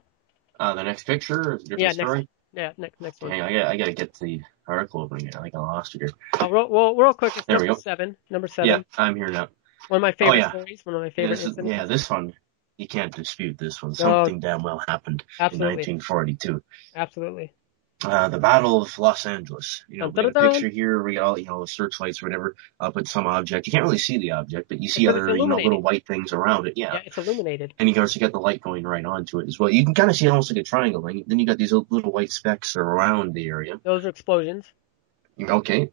The next picture, different story. Next one. Hang on, I gotta get the article open again. I think I lost it here. Real quick, it's number 7. Yeah, I'm here now. One of my favorite stories. One of my favorite incidents. This one, you can't dispute this one. Something damn well happened in 1942. Absolutely. The Battle of Los Angeles. We got a picture here. We got all, searchlights or whatever up at some object. You can't really see the object, but you see other, little white things around it. Yeah, it's illuminated. And you got the light going right onto it as well. You can kind of see almost like a triangle. Then you got these little white specks around the area. Those are explosions. Okay.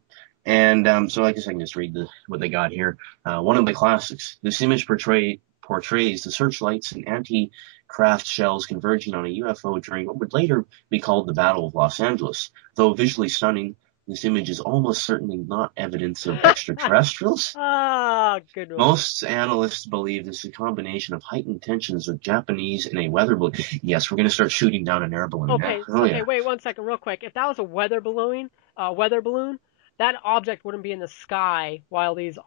And so I guess I can just read what they got here. One of the classics. This image portrays the searchlights and anti-craft shells converging on a UFO during what would later be called the Battle of Los Angeles. Though visually stunning, this image is almost certainly not evidence of extraterrestrials. Good one. Most analysts believe this is a combination of heightened tensions with Japanese and a weather balloon. Yes, we're going to start shooting down an air balloon now. Okay, wait 1 second real quick. If that was a weather balloon, that object wouldn't be in the sky while these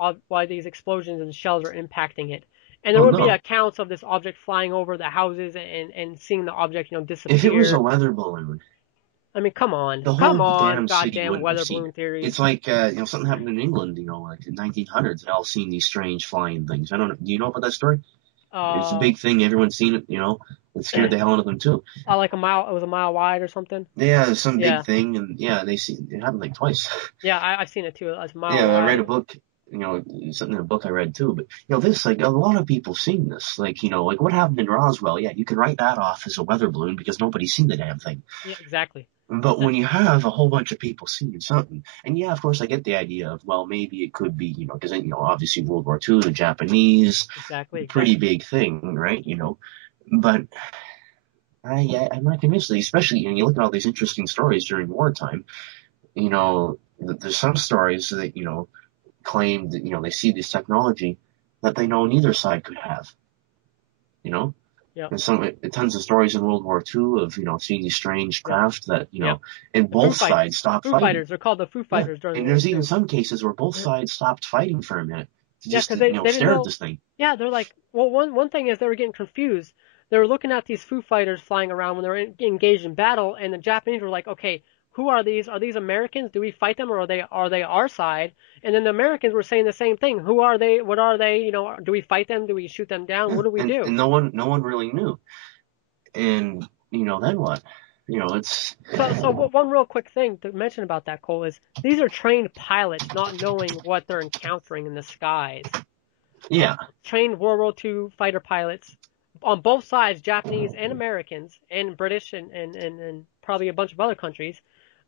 explosions and shells are impacting it. And there would be accounts of this object flying over the houses and seeing the object, disappear. If it was a weather balloon, I mean, come on, goddamn weather balloon theories. It's like something happened in England, like in the 1900s. They all seen these strange flying things. I don't know. Do you know about that story? It's a big thing. Everyone's seen it. It scared the hell out of them too. Like a mile. It was a mile wide or something. Yeah, it was some big thing, and it happened like twice. Yeah, I've seen it too. It was a mile wide. I read a book. Something in a book I read too, but this, like, a lot of people seen this, like what happened in Roswell. Yeah, you can write that off as a weather balloon because nobody's seen the damn thing. Yeah, exactly. But when you have a whole bunch of people seeing something, and of course I get the idea of, well, maybe it could be, because obviously World War II, the Japanese, pretty big thing, right? But I'm not convinced, especially when you look at all these interesting stories during wartime. There's some stories that claim that they see this technology that they know neither side could have. Yeah. There's tons of stories in World War II of, seeing these strange craft that, and both sides stopped Foo fighting. Fighters. They're called the Foo Fighters during And World there's War even II. some cases where both sides stopped fighting for a minute to just, because they didn't stare know. at this thing. Yeah, they're like, well, one thing is they were getting confused. They were looking at these Foo Fighters flying around when they were engaged in battle, and the Japanese were like, okay, who are these? Are these Americans? Do we fight them, or are they our side? And then the Americans were saying the same thing. Who are they? What are they? Do we fight them? Do we shoot them down? Yeah. What do we do? And no one really knew. And then what? It's So one real quick thing to mention about that, Cole, is these are trained pilots not knowing what they're encountering in the skies. Yeah. Trained World War II fighter pilots on both sides, Japanese and Americans, and British and probably a bunch of other countries,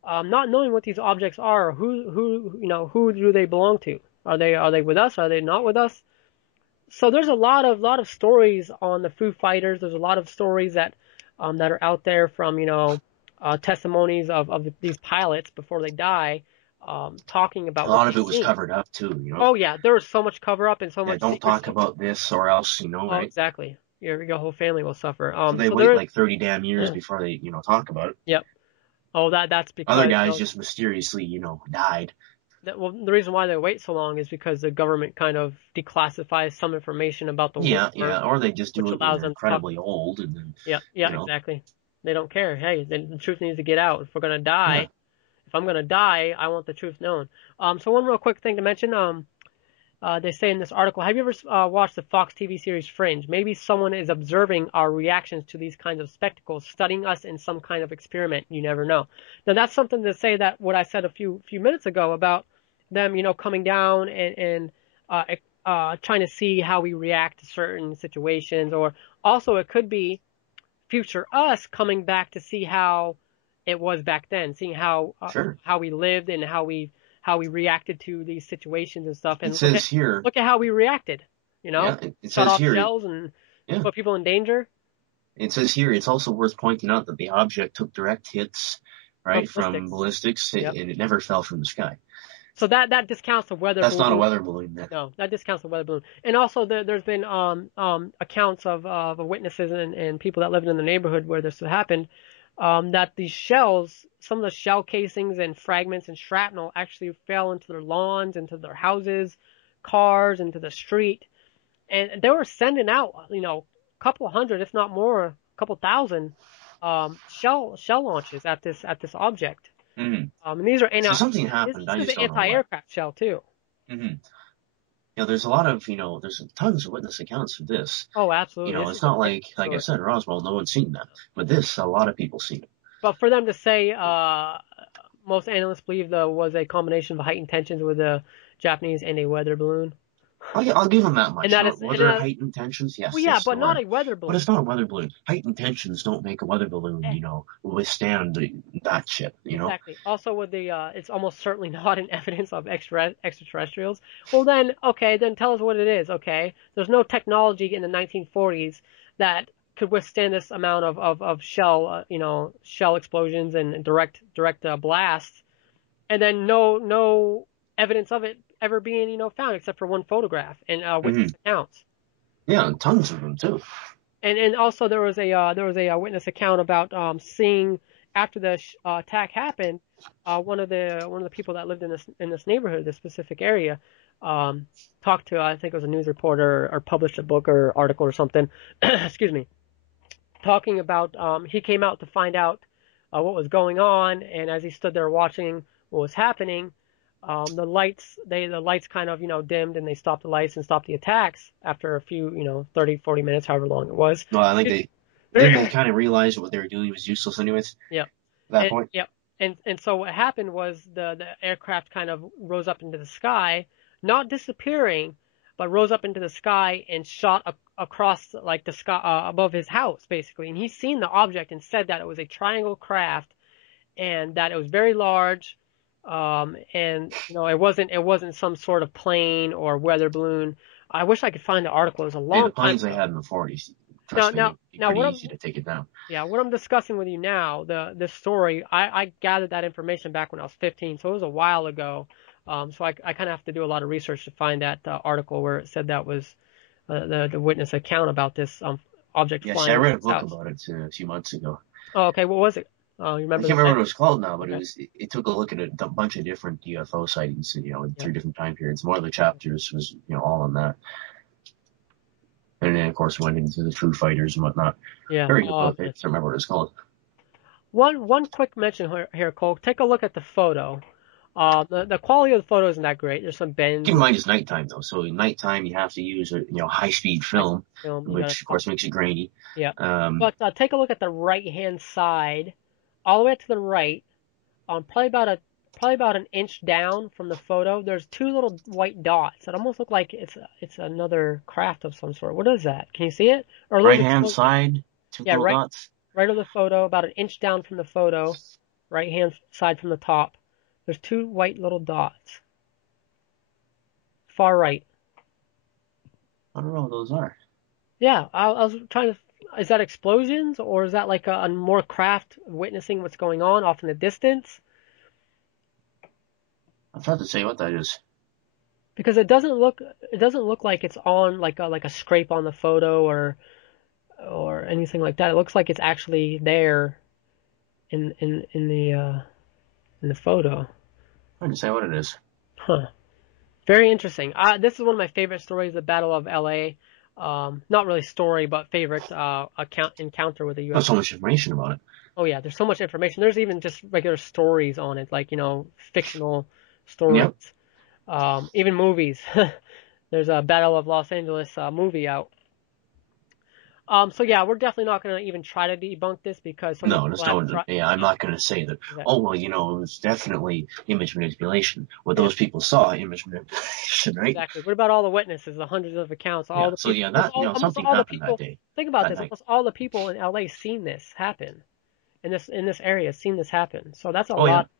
not knowing what these objects are, who do they belong to? Are they with us? Are they not with us? So there's a lot of stories on the Foo Fighters. There's a lot of stories that are out there from testimonies of these pilots before they die, talking about a lot of it was covered up too. Oh yeah, there was so much cover up and so much. Don't talk about this or else right? Exactly. Your whole family will suffer. So they wait like 30 damn years before they talk about it. Yep. Oh, that's because other guys just mysteriously died. Well, the reason why they wait so long is because the government kind of declassifies some information about the war. Yeah, or they just do it when they're incredibly old and then. Exactly. They don't care. Hey, the truth needs to get out. If we're gonna die, if I'm gonna die, I want the truth known. So one real quick thing to mention. They say in this article, have you ever watched the Fox TV series Fringe? Maybe someone is observing our reactions to these kinds of spectacles, studying us in some kind of experiment. You never know. Now that's something to say that what I said a few minutes ago about them, coming down and trying to see how we react to certain situations, or also it could be future us coming back to see how it was back then, seeing how we lived and how we reacted to these situations and stuff. And look at how we reacted, it shut says off here, shells and put people in danger. It says here, it's also worth pointing out that the object took direct hits, from ballistics, and it never fell from the sky. So that discounts the weather balloon. That's not a weather balloon. No, that discounts the weather balloon. And also there's been accounts of witnesses and people that lived in the neighborhood where this happened, that these shells, some of the shell casings and fragments and shrapnel actually fell into their lawns, into their houses, cars, into the street. And they were sending out, a couple hundred, if not more, a couple thousand shell launches at this object. Mm-hmm. And these are something happened. This is an anti-aircraft shell too. Mm-hmm. There's a lot of there's tons of witness accounts of this. Oh, absolutely. It's not like I said, Roswell, no one's seen that, but this a lot of people seen it. But for them to say, most analysts believe there was a combination of heightened tensions with a Japanese and a weather balloon. I'll give them that much. Was there heightened tensions? Yes. Well, but not a weather balloon. But it's not a weather balloon. Heightened tensions don't make a weather balloon, withstand that shit, Exactly. Also, with it's almost certainly not an evidence of extraterrestrials. Well, then tell us what it is, okay? There's no technology in the 1940s that could withstand this amount of shell, shell explosions and direct blasts, and then no evidence of it ever being found except for one photograph and witness accounts. Yeah, tons of them too. And also there was a witness account about seeing after the attack happened, one of the people that lived in this neighborhood, this specific area, talked to, I think it was a news reporter or published a book or article or something. Excuse me. Talking about he came out to find out what was going on, and as he stood there watching what was happening, the lights kind of dimmed, and they stopped the lights and stopped the attacks after a few 30, 40 minutes, however long it was. Well, I think they kind of realized what they were doing was useless anyways. Yep. At that point. Yep. And so what happened was the aircraft kind of rose up into the sky, not disappearing, but rose up into the sky and shot across like the sky above his house basically. And he's seen the object and said that it was a triangle craft and that it was very large. And it wasn't some sort of plane or weather balloon. I wish I could find the article. It was a long the planes time they ago. had in the 40s. Now, pretty easy to take it down. Yeah, what I'm discussing with you now, this story, I gathered that information back when I was 15, so it was a while ago. So I kind of have to do a lot of research to find that article where it said that was the witness account about this object Yes, flying. I read a book south. about it a few months ago. Oh, okay. What was it? Oh, you remember? I can't remember what it was called now, but okay. it took a look at a bunch of different UFO sightings, in 3 different time periods. One of the chapters was, all on that. And then, of course, went into the Foo Fighters and whatnot. Yeah. Very good book. I can't remember what it's called. One quick mention here, Cole. Take a look at the photo. The quality of the photo isn't that great. There's some bends. Keep in mind it's nighttime, though. So in nighttime, you have to use a high-speed film, which, of course, makes it grainy. Yeah. But take a look at the right-hand side, all the way to the right. Probably about an inch down from the photo. There's 2 little white dots that almost look like it's another craft of some sort. What is that? Can you see it? Or right-hand side, 2 little dots. Right of the photo, about an inch down from the photo, right-hand side from the top. There's 2 white little dots. Far right. I don't know what those are. Yeah, I was trying to. Is that explosions, or is that like a more craft witnessing what's going on off in the distance? I'm trying to say what that is. Because it doesn't look like it's on like a scrape on the photo or anything like that. It looks like it's actually there in the photo. I'm trying to say what it is. Huh. Very interesting. This is one of my favorite stories, the Battle of L.A. Not really story, but favorite encounter with the UFO. There's so much information about it. Oh yeah, there's so much information. There's even just regular stories on it, like fictional stories. Yep. Even movies. There's a Battle of Los Angeles movie out. So yeah, we're definitely not going to even try to debunk this because I'm not going to say that. Exactly. Oh well, it was definitely image manipulation. What those people saw, image manipulation, right? Exactly. What about all the witnesses, the hundreds of accounts, all the people? Something happened that day. Think about this. Almost all the people in LA seen this happen, in this area, seen this happen. So that's a lot of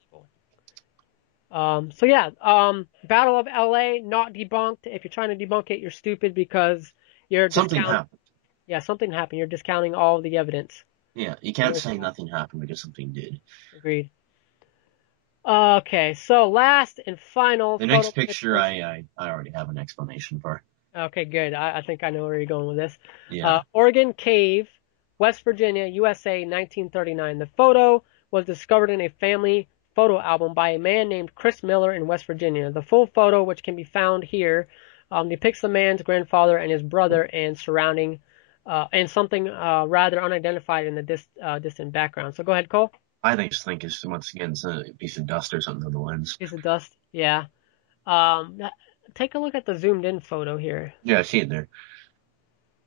people. So yeah, Battle of LA not debunked. If you're trying to debunk it, you're stupid because you're something happened. Yeah, something happened. You're discounting all the evidence. Yeah, you can't say nothing happened because something did. Agreed. Okay, so last and final. The next picture I already have an explanation for. Okay, good. I think I know where you're going with this. Yeah. Oregon Cave, West Virginia, USA, 1939. The photo was discovered in a family photo album by a man named Chris Miller in West Virginia. The full photo, which can be found here, depicts the man's grandfather and his brother and surrounding and something rather unidentified in the distant background. So go ahead, Cole. I just think it's, once again, it's a piece of dust or something on the lens. Piece of dust, yeah. Take a look at the zoomed in photo here. Yeah, I see it there.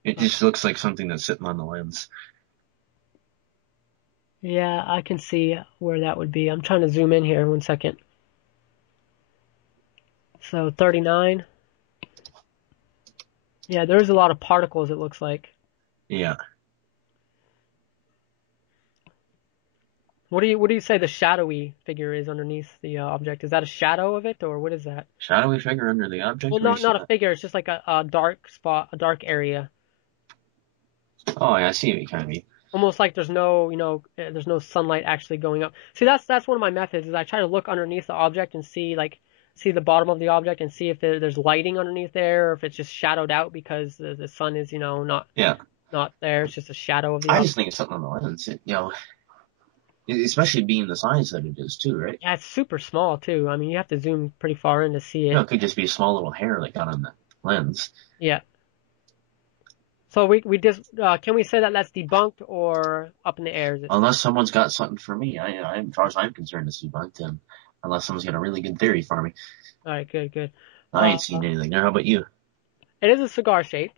It just looks like something that's sitting on the lens. Yeah, I can see where that would be. I'm trying to zoom in here. 1 second. So 39. Yeah, there's a lot of particles, it looks like. Yeah. What do you say the shadowy figure is underneath the object? Is that a shadow of it, or what is that? Shadowy figure under the object? Well, not a figure. It's just like a dark spot, a dark area. Oh, yeah, I see what you kind of mean. Almost like there's no sunlight actually going up. See, that's one of my methods. Is I try to look underneath the object and see the bottom of the object and see if there's lighting underneath there, or if it's just shadowed out because the sun is not there. It's just a shadow of the object. I just think it's something on the lens. Especially being the size that it is too, right? Yeah, it's super small too. I mean, you have to zoom pretty far in to see it. No, it could just be a small little hair that got on the lens. Yeah. So we just can we say that that's debunked or up in the air? Unless someone's got something for me, as far as I'm concerned, it's debunked. And unless someone's got a really good theory for me. All right, good. I ain't seen anything there. How about you? It is a cigar shape.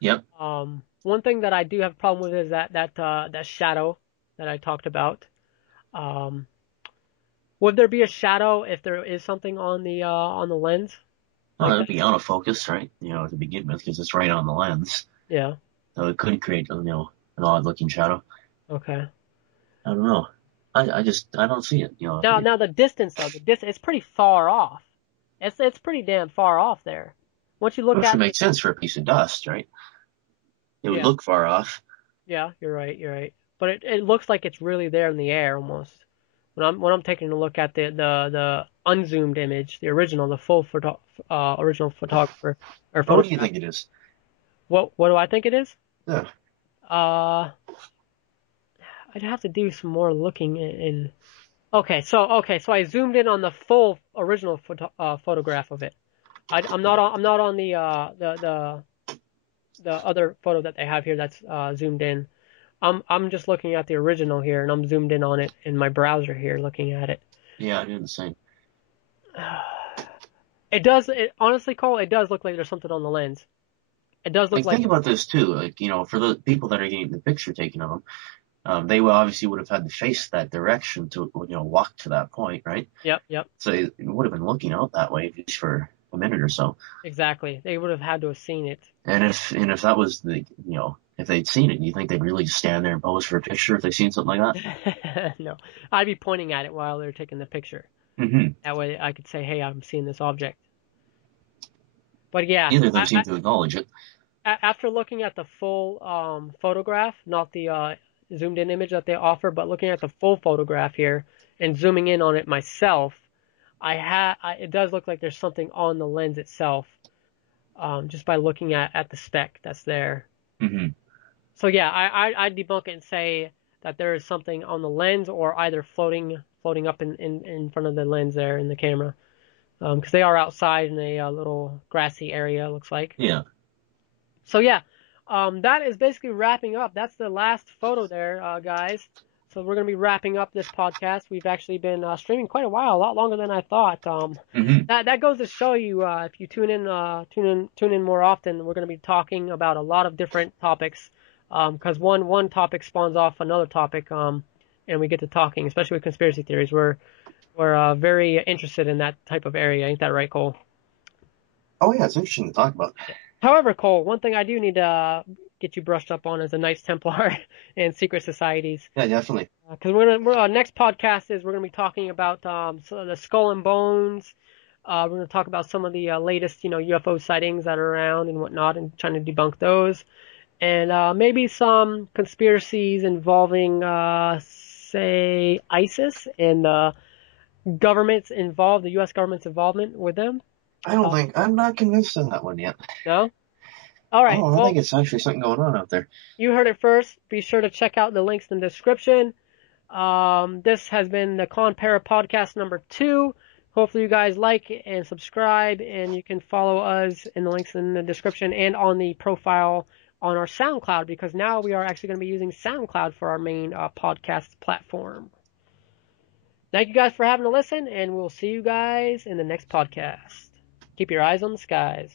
Yep. One thing that I do have a problem with is that shadow that I talked about. Would there be a shadow if there is something on the lens? Well, it'd be out of focus, right? To begin with, because it's right on the lens. Yeah. So it could create, an odd-looking shadow. Okay. I don't know. I don't see it. Now the distance though, it's pretty far off. It's pretty damn far off there. Once you look at it, makes sense for a piece of dust, right? It would look far off. Yeah, you're right. But it looks like it's really there in the air almost. When I'm taking a look at the unzoomed image, the original, the full original photographer or What do you think it is? What do I think it is? Yeah. I'd have to do some more looking in. Okay, so I zoomed in on the full original photograph of it. I'm not on the other photo that they have here that's zoomed in. I'm just looking at the original here, and I'm zoomed in on it in my browser here, looking at it. Yeah, I do the same. Honestly, Cole, it does look like there's something on the lens. It does look like. Think about this too. Like, for the people that are getting the picture taken of them, they obviously would have had to face that direction to, walk to that point, right? Yep. So it would have been looking out that way just for a minute or so. Exactly. They would have had to have seen it. And if that was if they'd seen it, do you think they'd really just stand there and pose for a picture if they seen something like that? No. I'd be pointing at it while they're taking the picture. Mm-hmm. That way I could say, hey, I'm seeing this object. But yeah. Neither of them seem to acknowledge it. After looking at the full photograph, not the zoomed in image that they offer, but looking at the full photograph here and zooming in on it myself, it does look like there's something on the lens itself, just by looking at the spec that's there. Mm-hmm. So yeah, I debunk it and say that there is something on the lens or either floating up in front of the lens there in the camera, because they are outside in a little grassy area, looks like. Yeah. So yeah, that is basically wrapping up. That's the last photo there, guys. So we're going to be wrapping up this podcast. We've actually been streaming quite a while, a lot longer than I thought. Mm-hmm. That goes to show you, if you tune in more often, we're going to be talking about a lot of different topics, because one topic spawns off another topic, and we get to talking, especially with conspiracy theories. We're very interested in that type of area. Ain't that right, Cole? Oh yeah, it's interesting to talk about. However, Cole, one thing I do need to get you brushed up on is the Knights Templar and secret societies. Yeah, definitely. Because our next podcast we're gonna be talking about the Skull and Bones. We're gonna talk about some of the latest UFO sightings that are around and whatnot, and trying to debunk those, and maybe some conspiracies involving say ISIS and the government's involved, the U.S. government's involvement with them. I'm not convinced on that one yet. No? All right. I think it's actually something going on out there. You heard it first. Be sure to check out the links in the description. This has been the ConPara podcast number 2. Hopefully you guys like and subscribe, and you can follow us in the links in the description and on the profile on our SoundCloud, because now we are actually going to be using SoundCloud for our main podcast platform. Thank you guys for having a listen, and we'll see you guys in the next podcast. Keep your eyes on the skies.